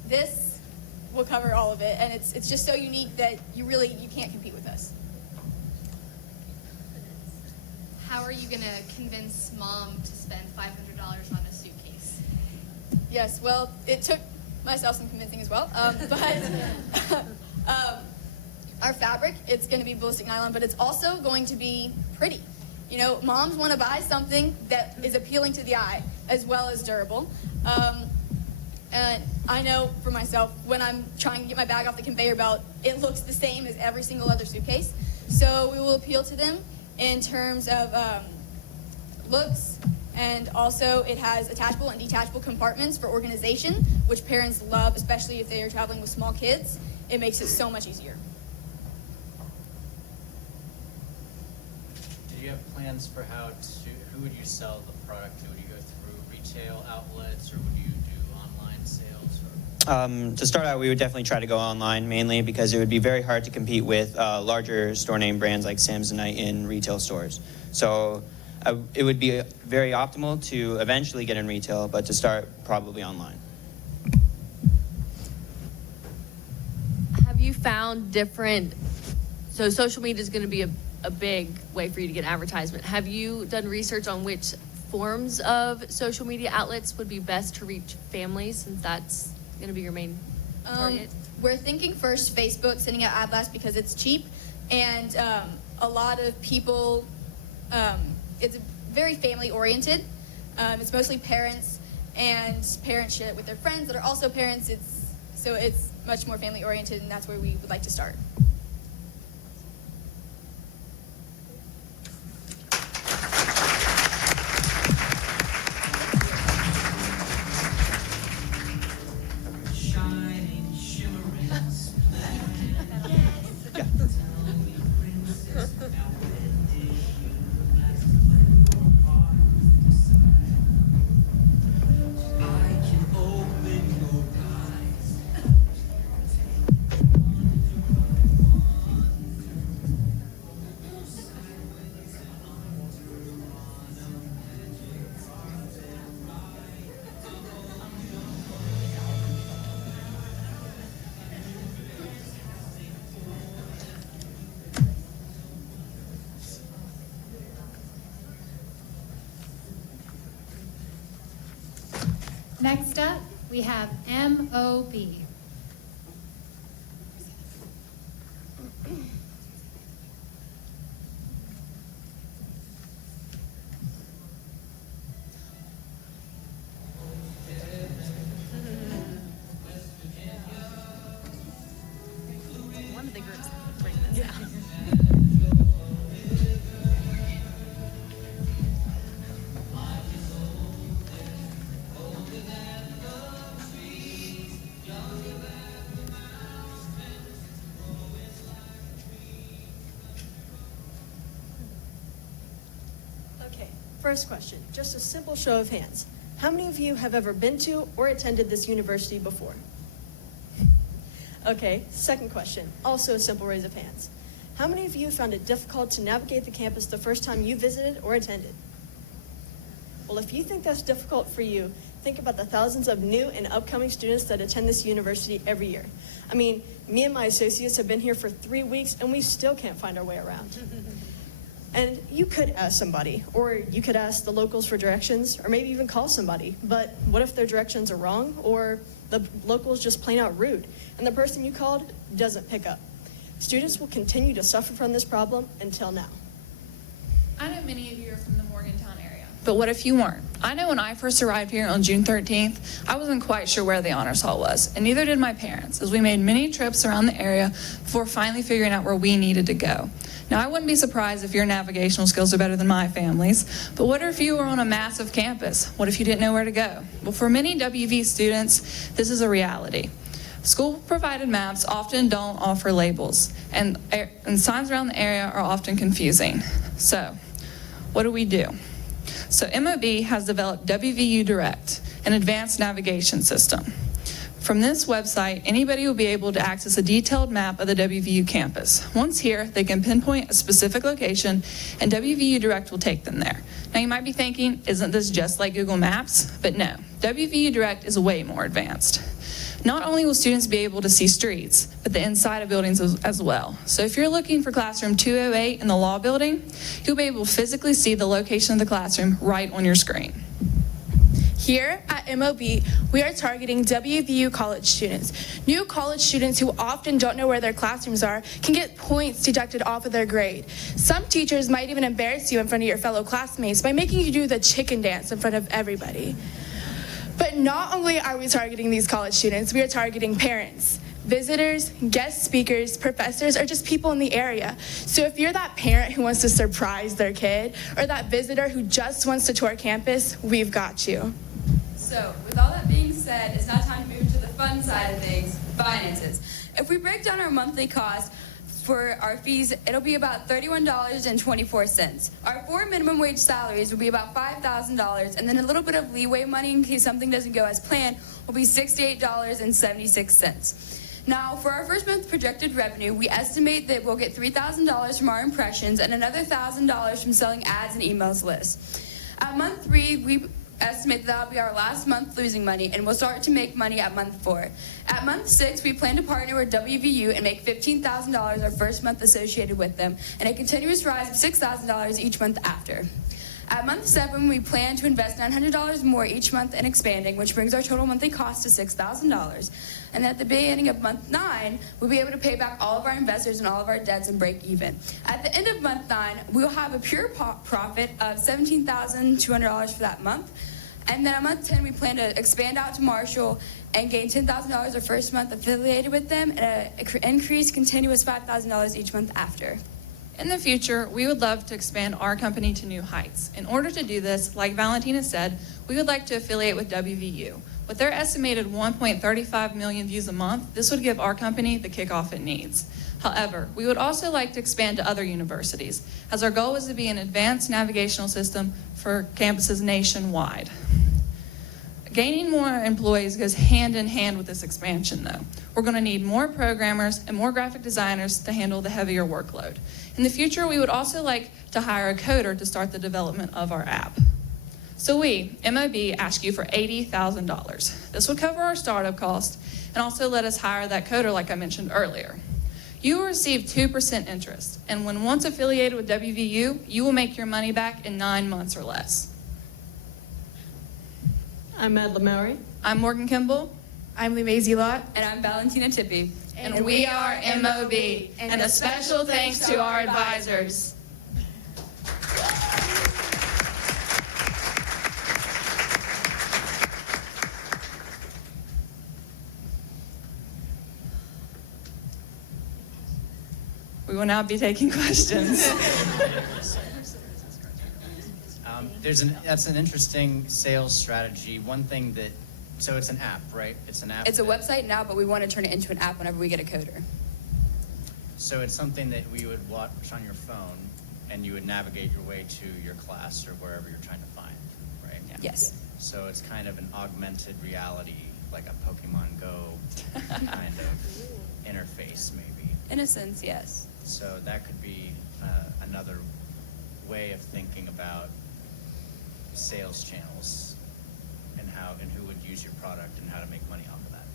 This will cover all of it, and it's just so unique that you can't compete with us. How are you going to convince mom to spend $500 on a suitcase? Yes, well, it took myself some convincing as well, but our fabric, it's going to be ballistic nylon, but it's also going to be pretty. You know, moms want to buy something that is appealing to the eye as well as durable. And I know for myself, when I'm trying to get my bag off the conveyor belt, it looks the same as every single other suitcase. So we will appeal to them in terms of looks, and also it has attachable and detachable compartments for organization, which parents love, especially if they are traveling with small kids. It makes it so much easier. Do you have plans for who would you sell the product to? Would you go through retail outlets, or would you do online sales? To start out, we would definitely try to go online, mainly because it would be very hard to compete with larger store name brands like Samsonite in retail stores. So it would be very optimal to eventually get in retail, but to start probably online. Have you found so social media is going to be a big way for you to get advertisement. Have you done research on which forms of social media outlets would be best to reach families, since that's going to be your main target? We're thinking first Facebook, sending out ad blasts because it's cheap, and a lot of people, it's very family oriented. It's mostly parents, and parents share it with their friends that are also parents. So it's much more family oriented, and that's where we would like to start. Next up, we have MOB. one of the groups bring this out. Okay, first question, just a simple show of hands. How many of you have ever been to or attended this university before? Okay, second question, also a simple raise of hands. How many of you found it difficult to navigate the campus the first time you visited or attended? Well, if you think that's difficult for you, think about the thousands of new and upcoming students that attend this university every year. I mean, me and my associates have been here for 3 weeks and we still can't find our way around. And you could ask somebody, or you could ask the locals for directions, or maybe even call somebody. But what if their directions are wrong, or the locals just plain out rude, and the person you called doesn't pick up? Students will continue to suffer from this problem until now. I know many of you are from the Morgantown area. But what if you weren't? I know when I first arrived here on June 13th, I wasn't quite sure where the honors hall was, and neither did my parents, as we made many trips around the area before finally figuring out where we needed to go. Now, I wouldn't be surprised if your navigational skills are better than my family's, but what if you were on a massive campus? What if you didn't know where to go? Well, for many WV students, this is a reality. School-provided maps often don't offer labels, and signs around the area are often confusing. So, what do? So MOB has developed WVU Direct, an advanced navigation system. From this website, anybody will be able to access a detailed map of the WVU campus. Once here, they can pinpoint a specific location, and WVU Direct will take them there. Now you might be thinking, isn't this just like Google Maps? But no, WVU Direct is way more advanced. Not only will students be able to see streets, but the inside of buildings as well. So if you're looking for classroom 208 in the law building, you'll be able to physically see the location of the classroom right on your screen. Here at MOB, we are targeting WVU college students. New college students who often don't know where their classrooms are can get points deducted off of their grade. Some teachers might even embarrass you in front of your fellow classmates by making you do the chicken dance in front of everybody. But not only are we targeting these college students, we are targeting parents, visitors, guest speakers, professors, or just people in the area. So if you're that parent who wants to surprise their kid, or that visitor who just wants to tour campus, we've got you. So, with all that being said, it's now time to move to the fun side of things, finances. If we break down our monthly cost for our fees, it'll be about $31.24. Our 4 minimum wage salaries will be about $5,000, and then a little bit of leeway money in case something doesn't go as planned will be $68.76. Now, for our first month projected revenue, we estimate that we'll get $3,000 from our impressions and another $1,000 from selling ads and emails lists. At month 3, we estimate that'll be our last month losing money, and we'll start to make money at month 4. At month 6, we plan to partner with WVU and make $15,000 our first month associated with them, and a continuous rise of $6,000 each month after. At month 7, we plan to invest $900 more each month in expanding, which brings our total monthly cost to $6,000. And at the beginning of month 9, we'll be able to pay back all of our investors and all of our debts and break even. At the end of month 9, we'll have a pure profit of $17,200 for that month. And then at month 10, we plan to expand out to Marshall and gain $10,000 our first month affiliated with them, and an increase continuous $5,000 each month after. In the future, we would love to expand our company to new heights. In order to do this, like Valentina said, we would like to affiliate with WVU. With their estimated 1.35 million views a month, this would give our company the kickoff it needs. However, we would also like to expand to other universities, as our goal is to be an advanced navigational system for campuses nationwide. Gaining more employees goes hand in hand with this expansion, though. We're going to need more programmers and more graphic designers to handle the heavier workload. In the future, we would also like to hire a coder to start the development of our app. So we, MOB, ask you for $80,000. This would cover our startup cost and also let us hire that coder like I mentioned earlier. You will receive 2% interest, and when once affiliated with WVU, you will make your money back in 9 months or less. I'm Madeleine Mowry. I'm Morgan Kimball. I'm Lee Maisie Lott. And I'm Valentina Tippy. And we are MOB. And a special thanks to our advisors. We will now be taking questions. That's an interesting sales strategy. One thing that, so it's an app, right? It's an app. It's a website now, but we want to turn it into an app whenever we get a coder. So it's something that we would watch on your phone, and you would navigate your way to your class or wherever you're trying to find, right? Yeah. Yes. So it's kind of an augmented reality, like a Pokemon Go kind of interface, maybe. In a sense, yes. So that could be another way of thinking about sales channels and who would use your product and how to make money off of that.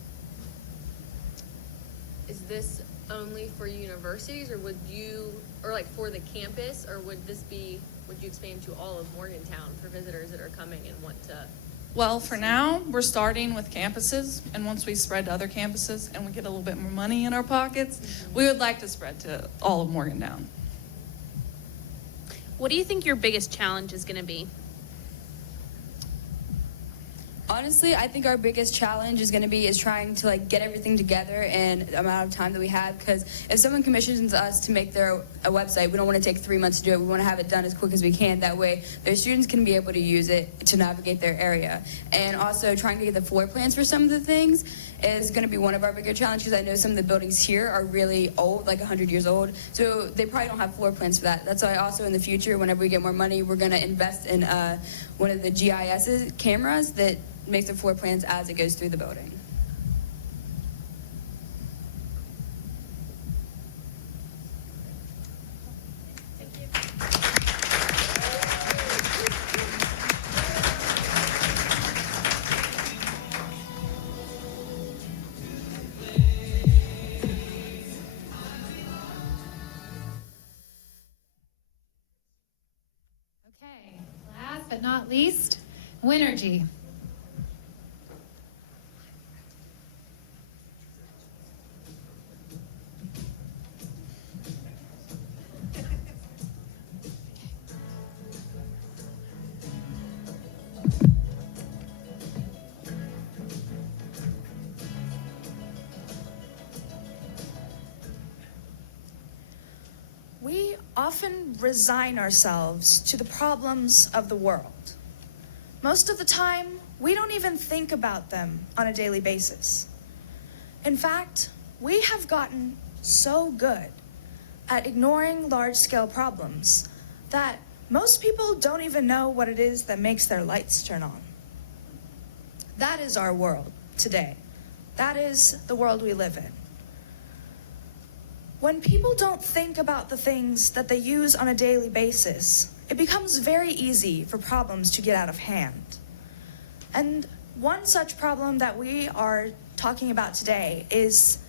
Is this only for universities, or like for the campus, or would you expand to all of Morgantown for visitors that are coming and want to? Well, for now, we're starting with campuses, and once we spread to other campuses and we get a little bit more money in our pockets, we would like to spread to all of Morgantown. What do you think your biggest challenge is going to be? Honestly, I think our biggest challenge is going to be trying to get everything together in the amount of time that we have, because if someone commissions us to make a website, we don't want to take 3 months to do it. We want to have it done as quick as we can. That way their students can be able to use it to navigate their area. And also trying to get the floor plans for some of the things is going to be one of our bigger challenges, because I know some of the buildings here are really old, like 100 years old, so they probably don't have floor plans for that. That's why also in the future, whenever we get more money, we're going to invest in one of the GIS cameras that makes the floor plans as it goes through the building. Okay, last but not least, Winergy. We often resign ourselves to the problems of the world. Most of the time, we don't even think about them on a daily basis. In fact, we have gotten so good at ignoring large-scale problems that most people don't even know what it is that makes their lights turn on. That is our world today. That is the world we live in. When people don't think about the things that they use on a daily basis, it becomes very easy for problems to get out of hand. And one such problem that we are talking about today is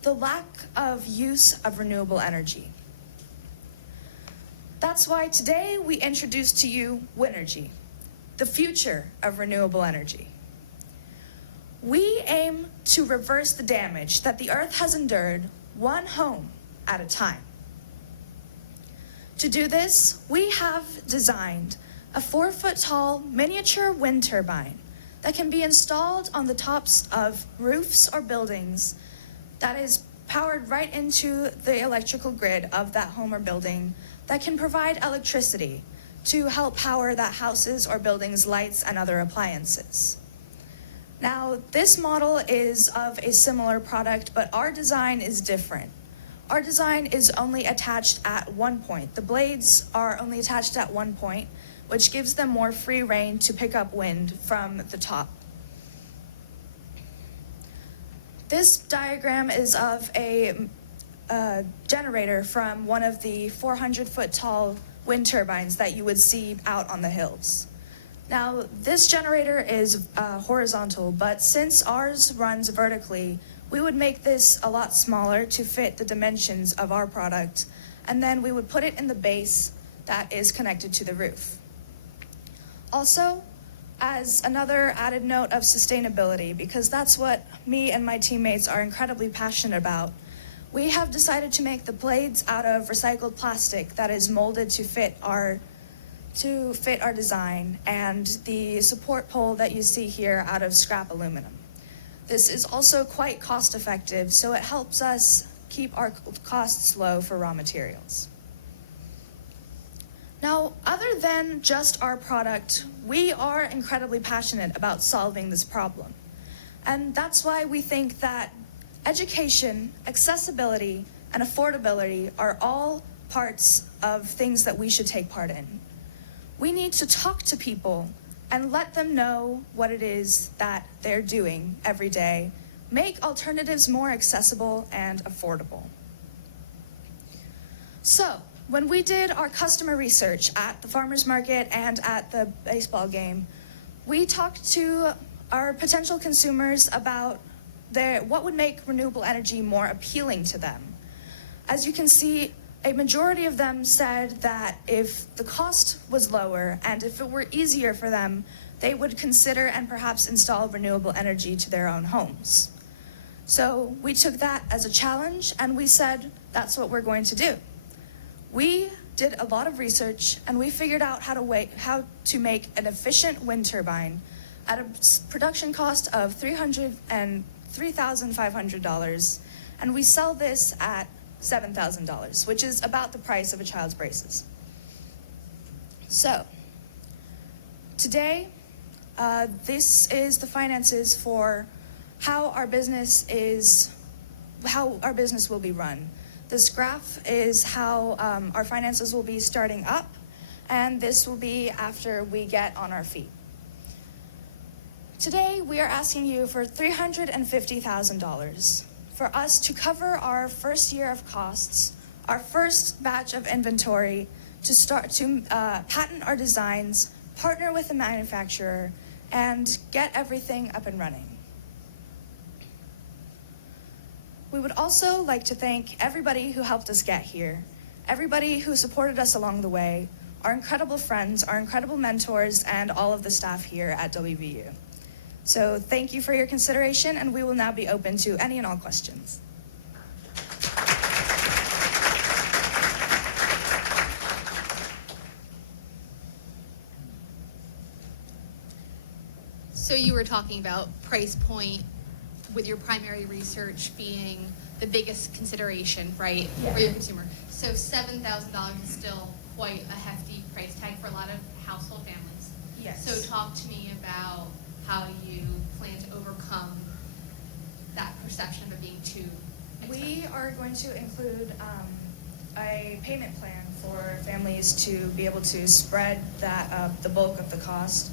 the lack of use of renewable energy. That's why today we introduce to you Winergy, the future of renewable energy. We aim to reverse the damage that the Earth has endured one home at a time. To do this, we have designed a 4-foot-tall miniature wind turbine that can be installed on the tops of roofs or buildings that is powered right into the electrical grid of that home or building that can provide electricity to help power that house's or building's lights and other appliances. Now, this model is of a similar product, but our design is different. Our design is only attached at one point. The blades are only attached at one point, which gives them more free rein to pick up wind from the top. This diagram is of a generator from one of the 400-foot tall wind turbines that you would see out on the hills. Now, this generator is horizontal, but since ours runs vertically, we would make this a lot smaller to fit the dimensions of our product, and then we would put it in the base that is connected to the roof. Also, as another added note of sustainability, because that's what me and my teammates are incredibly passionate about, we have decided to make the blades out of recycled plastic that is molded to fit our design, and the support pole that you see here out of scrap aluminum. This is also quite cost effective, so it helps us keep our costs low for raw materials. Now, other than just our product, we are incredibly passionate about solving this problem. And that's why we think that education, accessibility, and affordability are all parts of things that we should take part in. We need to talk to people and let them know what it is that they're doing every day, make alternatives more accessible and affordable. So, when we did our customer research at the farmers market and at the baseball game, we talked to our potential consumers about what would make renewable energy more appealing to them. As you can see, a majority of them said that if the cost was lower and if it were easier for them, they would consider and perhaps install renewable energy to their own homes. So we took that as a challenge and we said, that's what we're going to do. We did a lot of research and we figured out how to make an efficient wind turbine at a production cost of $3,500, and we sell this at $7,000, which is about the price of a child's braces. So, today, this is the finances for how our business will be run. This graph is how our finances will be starting up, and this will be after we get on our feet. Today, we are asking you for $350,000 for us to cover our first year of costs, our first batch of inventory, to start to patent our designs, partner with the manufacturer, and get everything up and running. We would also like to thank everybody who helped us get here, everybody who supported us along the way, our incredible friends, our incredible mentors, and all of the staff here at WVU. So thank you for your consideration, and we will now be open to any and all questions. So you were talking about price point with your primary research being the biggest consideration, right, for your consumer. So $7,000 is still quite a hefty price tag for a lot of household families. Yes. So talk to me about how you plan to overcome that perception of being too expensive. We are going to include a payment plan for families to be able to spread the bulk of the cost.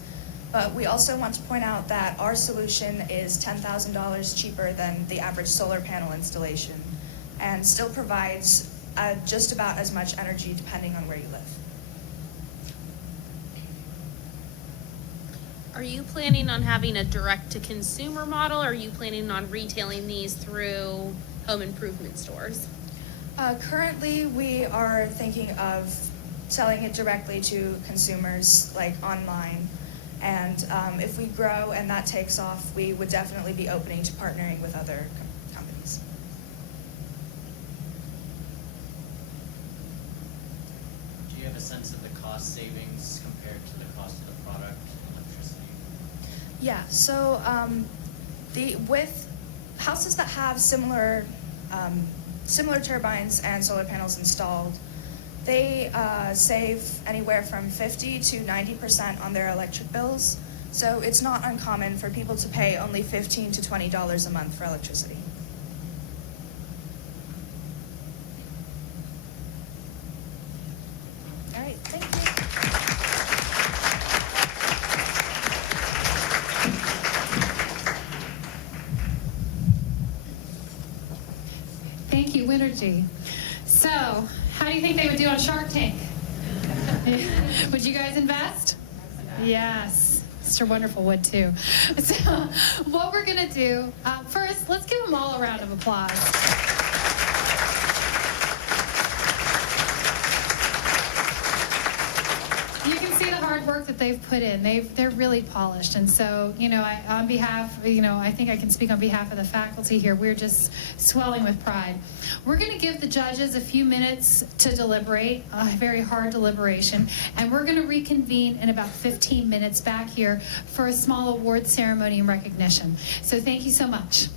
But we also want to point out that our solution is $10,000 cheaper than the average solar panel installation and still provides just about as much energy depending on where you live. Are you planning on having a direct-to-consumer model, or are you planning on retailing these through home improvement stores? Currently, we are thinking of selling it directly to consumers, like online. And if we grow and that takes off, we would definitely be opening to partnering with other companies. Do you have a sense of the cost savings compared to the cost of the product, electricity? Yeah, so with houses that have similar turbines and solar panels installed, they save anywhere from 50 to 90% on their electric bills. So it's not uncommon for people to pay only $15 to $20 a month for electricity. All right, thank you. Thank you, Winergy. So, how do you think they would do on Shark Tank? Would you guys invest? Yes. Mr. Wonderful would too. So, what we're going to do, first, let's give them all a round of applause. You can see the hard work that they've put in. They're really polished. And so, on behalf, I think I can speak on behalf of the faculty here. We're just swelling with pride. We're going to give the judges a few minutes to deliberate, a very hard deliberation, and we're going to reconvene in about 15 minutes back here for a small award ceremony and recognition. So thank you so much.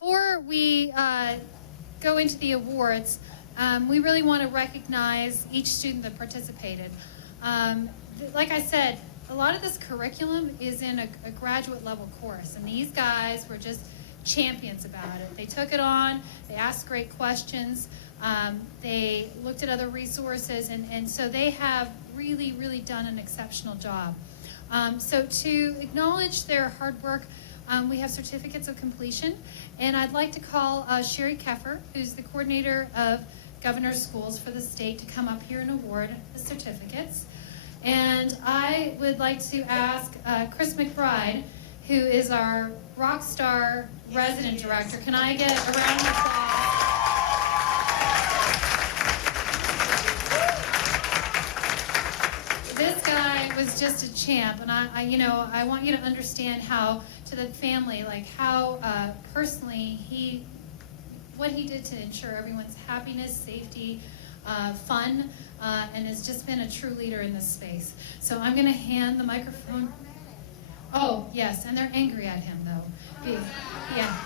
Before we go into the awards, we really want to recognize each student that participated. Like I said, a lot of this curriculum is in a graduate level course, and these guys were just champions about it. They took it on, they asked great questions, they looked at other resources, and so they have really, really done an exceptional job. So to acknowledge their hard work, we have certificates of completion, and I'd like to call Sherry Keffer, who's the coordinator of governor's schools for the state, to come up here and award the certificates. And I would like to ask Chris McBride, who is our rock star resident director. Can I get a round of applause? This guy was just a champ, and I want you to understand how, to the family, like how personally what he did to ensure everyone's happiness, safety, fun, and has just been a true leader in this space. So I'm going to hand the microphone. Oh, yes, and they're angry at him, though. Yeah.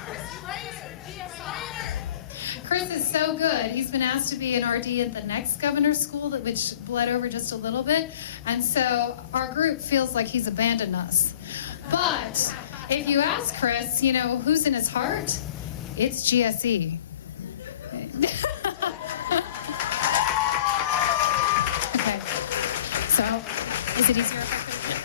Chris is so good. He's been asked to be an RD at the next governor's school, which bled over just a little bit. And so our group feels like he's abandoned us. But if you ask Chris, who's in his heart, it's GSE. Okay. So, is it easier if I put it?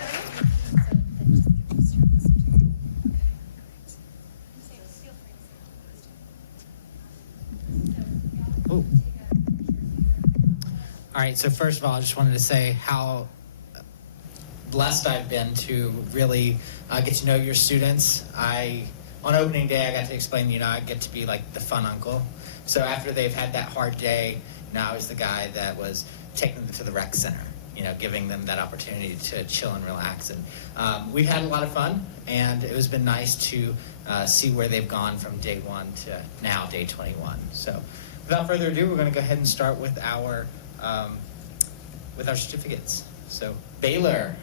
All right, so first of all, I just wanted to say how blessed I've been to really get to know your students. On opening day, I got to explain, I get to be like the fun uncle. So after they've had that hard day, I was the guy that was taking them to the rec center, giving them that opportunity to chill and relax. And we've had a lot of fun, and it has been nice to see where they've gone from day 1 to now, day 21. So without further ado, we're going to go ahead and start with our certificates. So Baylor.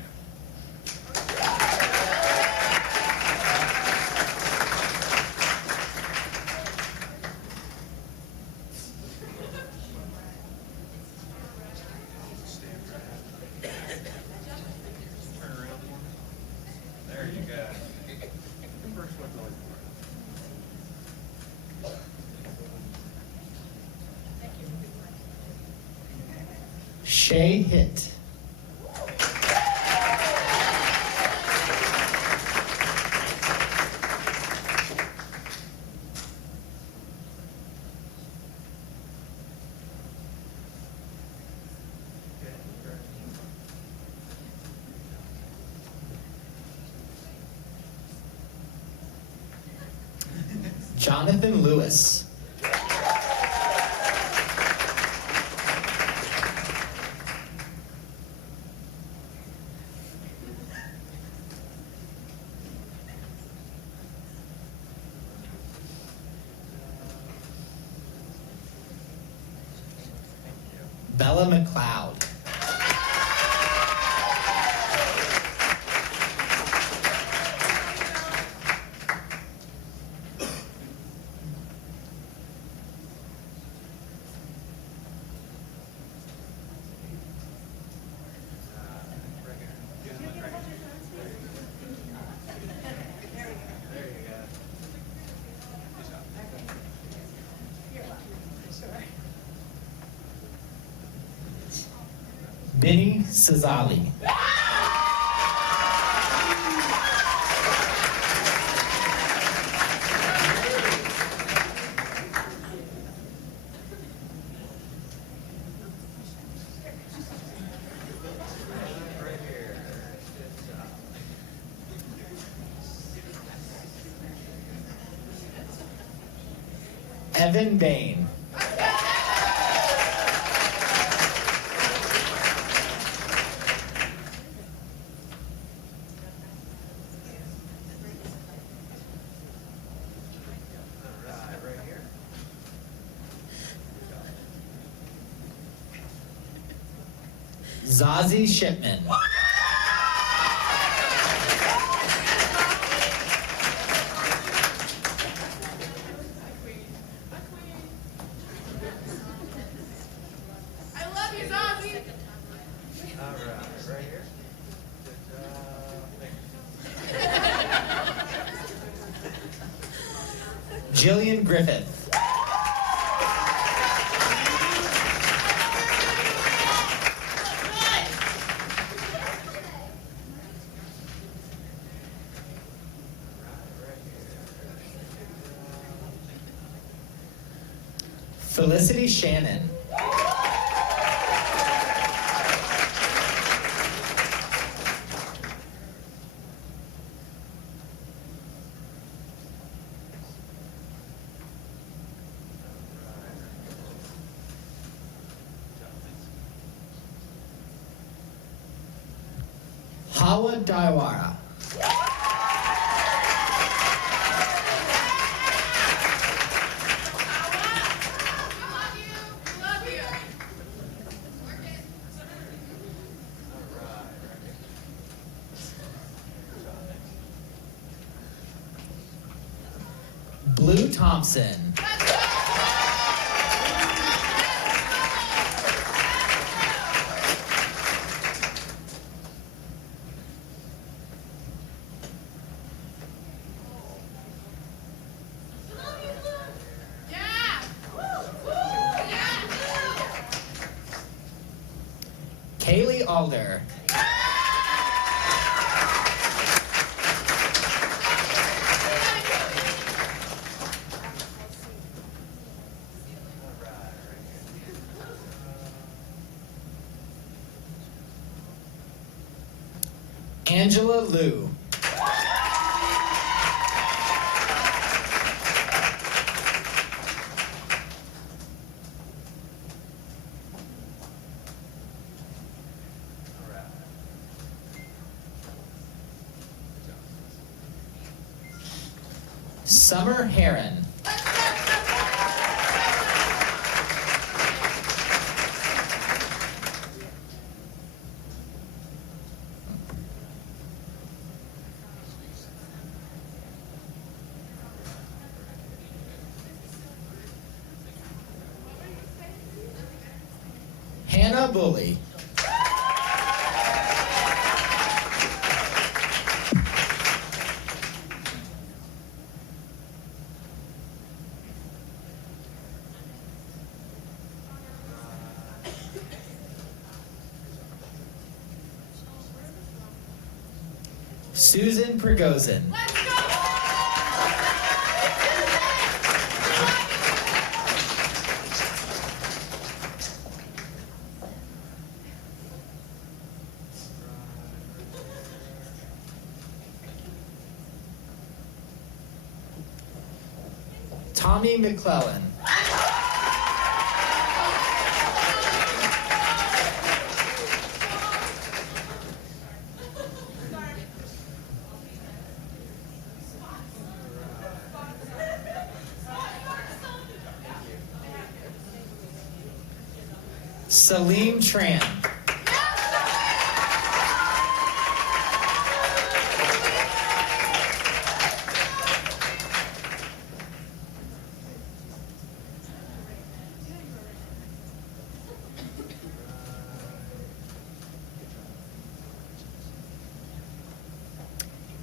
There you go. Shay Hitt. Jonathan Lewis. Bella McLeod. Benny Cesali. Evan Bain. Zazie Shipman. Jillian Griffith. Felicity Shannon. Hawa Daiwara. Blue Thompson. Kaylee Alder. Angela Liu. Summer Heron. Hannah Bully. Susan Prigozhin. Tommy McClellan. Salim Tran.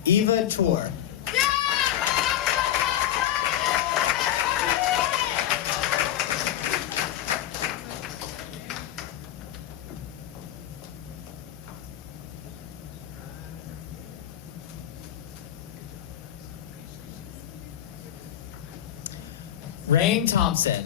Eva Tour. Rain Thompson.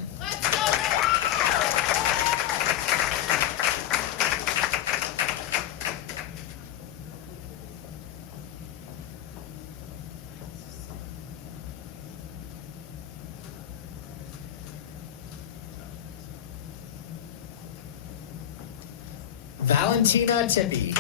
Valentina Tippy.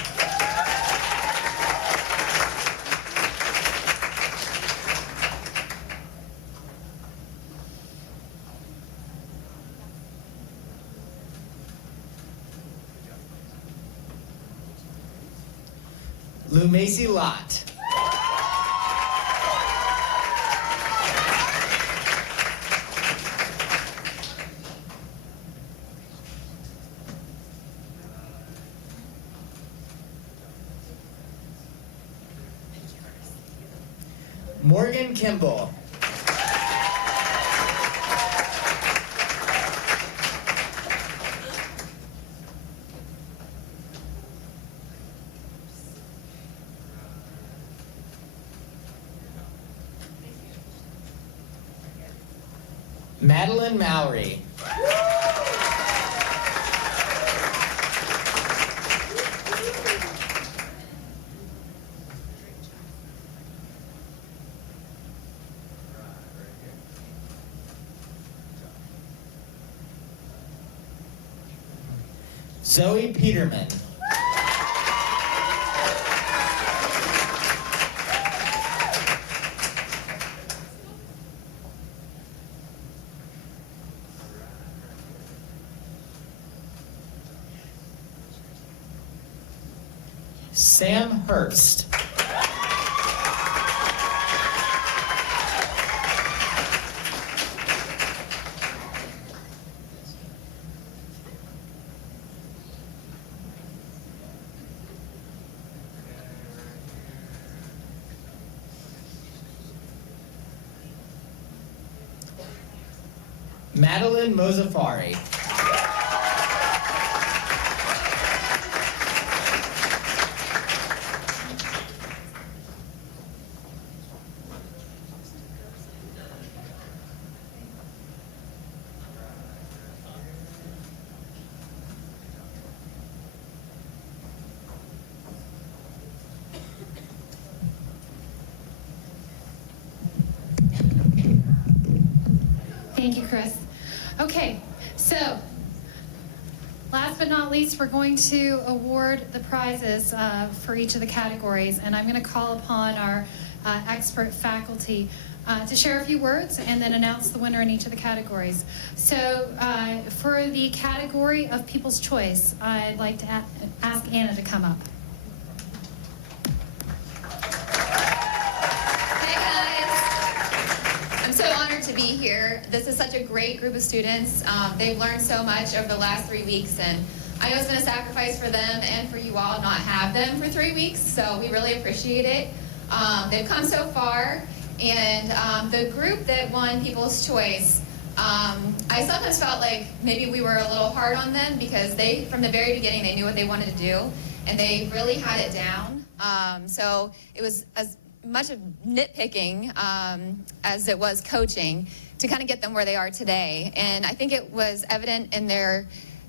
Lumacy Lott. Morgan Kimball. Madeline Mowry. Zoe Peterman. Sam Hurst. Madeline Mozafari. Thank you, Chris. Okay, so last but not least, we're going to award the prizes for each of the categories, and I'm going to call upon our expert faculty to share a few words and then announce the winner in each of the categories. So for the category of People's Choice, I'd like to ask Anna to come up. So honored to be here. This is such a great group of students. They've learned so much over the last 3 weeks, and I know it's been a sacrifice for them and for you all not have them for 3 weeks, so we really appreciate it. They've come so far, and the group that won People's Choice, I sometimes felt like maybe we were a little hard on them because they, from the very beginning, they knew what they wanted to do, and they really had it down. So it was as much of nitpicking as it was coaching to kind of get them where they are today. And I think it was evident in their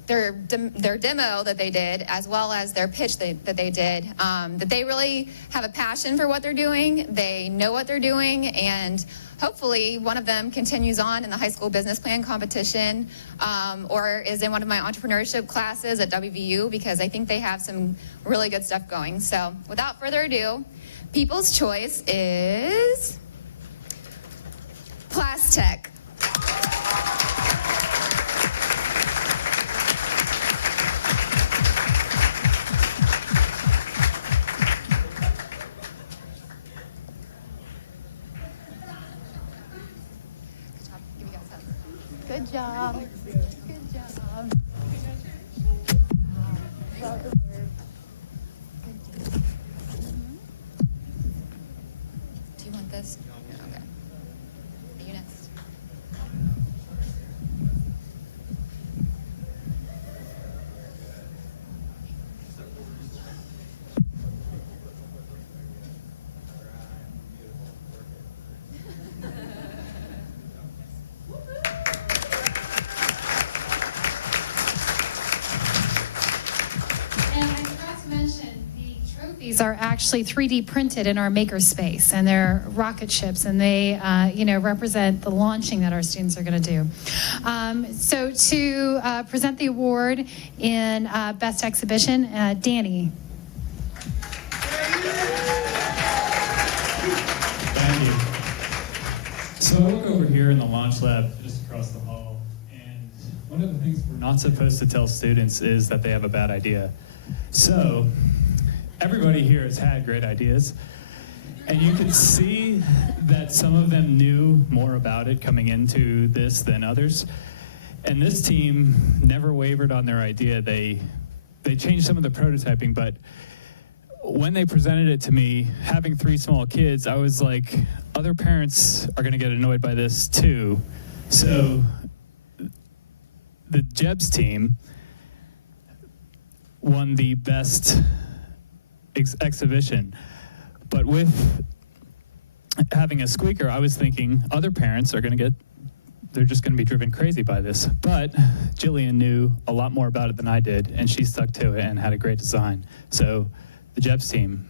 demo that they did, as well as their pitch that they did, that they really have a passion for what they're doing. They know what they're doing, and hopefully one of them continues on in the high school business plan competition or is in one of my entrepreneurship classes at WVU, because I think they have some really good stuff going. So without further ado, People's Choice is Plastech. Good job. Good job. Well deserved. Good job. Do you want this? Okay. You next. And I forgot to mention, the trophies are actually 3D printed in our makerspace, and they're rocket ships, and they, represent the launching that our students are going to do. So to present the award in Best Exhibition, Danny. Thank you. So I look over here in the launch lab just across the hall, and one of the things we're not supposed to tell students is that they have a bad idea. So everybody here has had great ideas, and you can see that some of them knew more about it coming into this than others. And this team never wavered on their idea. They changed some of the prototyping, but when they presented it to me, having 3 small kids, I was like, other parents are going to get annoyed by this too. So the Jebs team won the best exhibition. But with having a squeaker, I was thinking other parents are going to get they're just going to be driven crazy by this. But Jillian knew a lot more about it than I did, and she stuck to it and had a great design. So the Jebs team.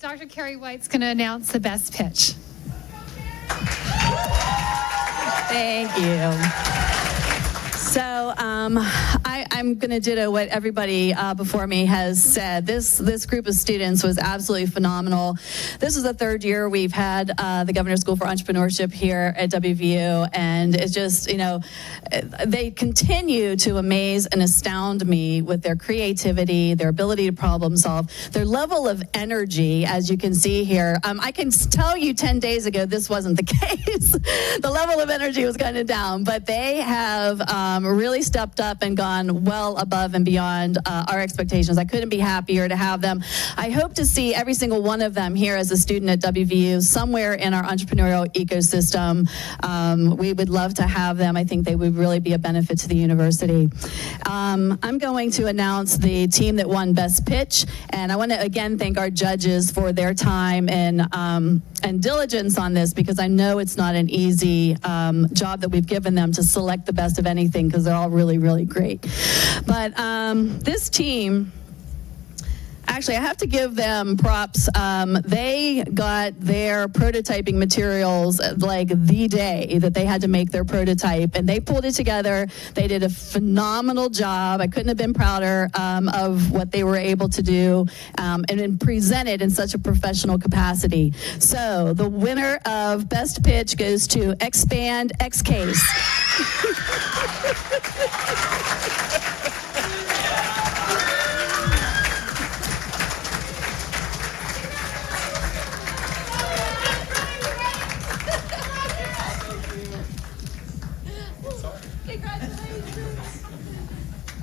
Dr. Carrie White's going to announce the best pitch. Thank you. So I'm going to ditto what everybody before me has said. This group of students was absolutely phenomenal. This is the third year we've had the Governor's School for Entrepreneurship here at WVU, and it's just, you know, they continue to amaze and astound me with their creativity, their ability to problem solve, their level of energy, as you can see here. I can tell you 10 days ago this wasn't the case. The level of energy was kind of down, but they have really stepped up and gone well above and beyond our expectations. I couldn't be happier to have them. I hope to see every single one of them here as a student at WVU somewhere in our entrepreneurial ecosystem. We would love to have them. I think they would really be a benefit to the university. I'm going to announce the team that won Best Pitch, and I want to again thank our judges for their time and diligence on this, because I know it's not an easy job that we've given them to select the best of anything, because they're all really, really great. But this team, actually, I have to give them props. They got their prototyping materials like the day that they had to make their prototype, and they pulled it together. They did a phenomenal job. I couldn't have been prouder of what they were able to do and then present it in such a professional capacity. So the winner of Best Pitch goes to Expand X Case.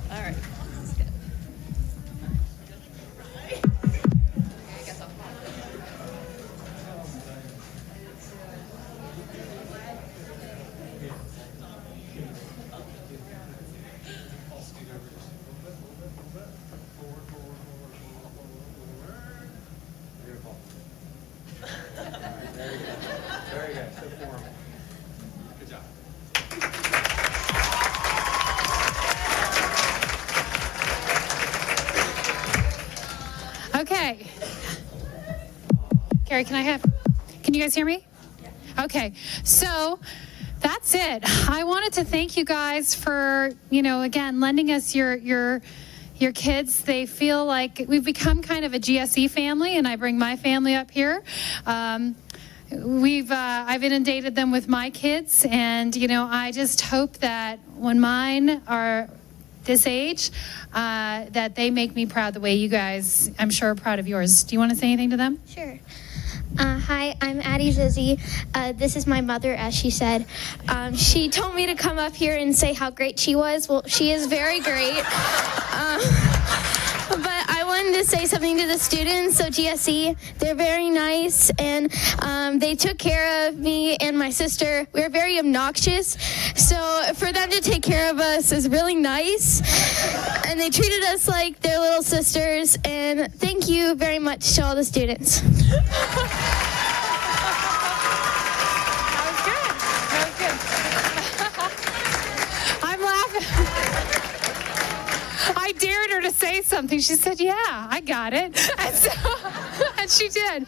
All right. Very good. So formal. Good job. Okay. Carrie, can you guys hear me? Okay, so that's it. I wanted to thank you guys for, again, lending us your kids. They feel like we've become kind of a GSE family, and I bring my family up here. I've inundated them with my kids, and, I just hope that when mine are this age, that they make me proud the way you guys, I'm sure, are proud of yours. Do you want to say anything to them? Sure. Hi, I'm Addie Zizzy. This is my mother, as she said. She told me to come up here and say how great she was. Well, she is very great. But I wanted to say something to the students. So GSE, they're very nice, and they took care of me and my sister. We were very obnoxious, so for them to take care of us is really nice. And they treated us like their little sisters, and thank you very much to all the students. I'm laughing. I dared her to say something. She said, yeah, I got it. And she did.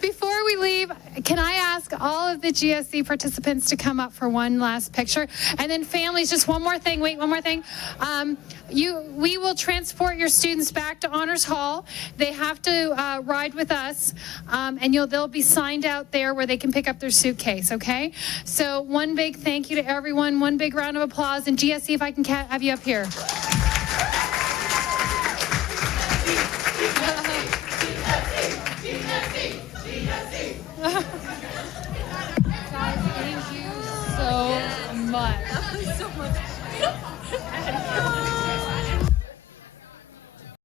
Before we leave, can I ask all of the GSC participants to come up for one last picture? And then families, just one more thing. Wait, one more thing. We will transport your students back to Honors Hall. They have to ride with us, and they'll be signed out there where they can pick up their suitcase, okay? So one big thank you to everyone. One big round of applause. And GSC, if I can have you up here. Guys, thank you so much. That was so much.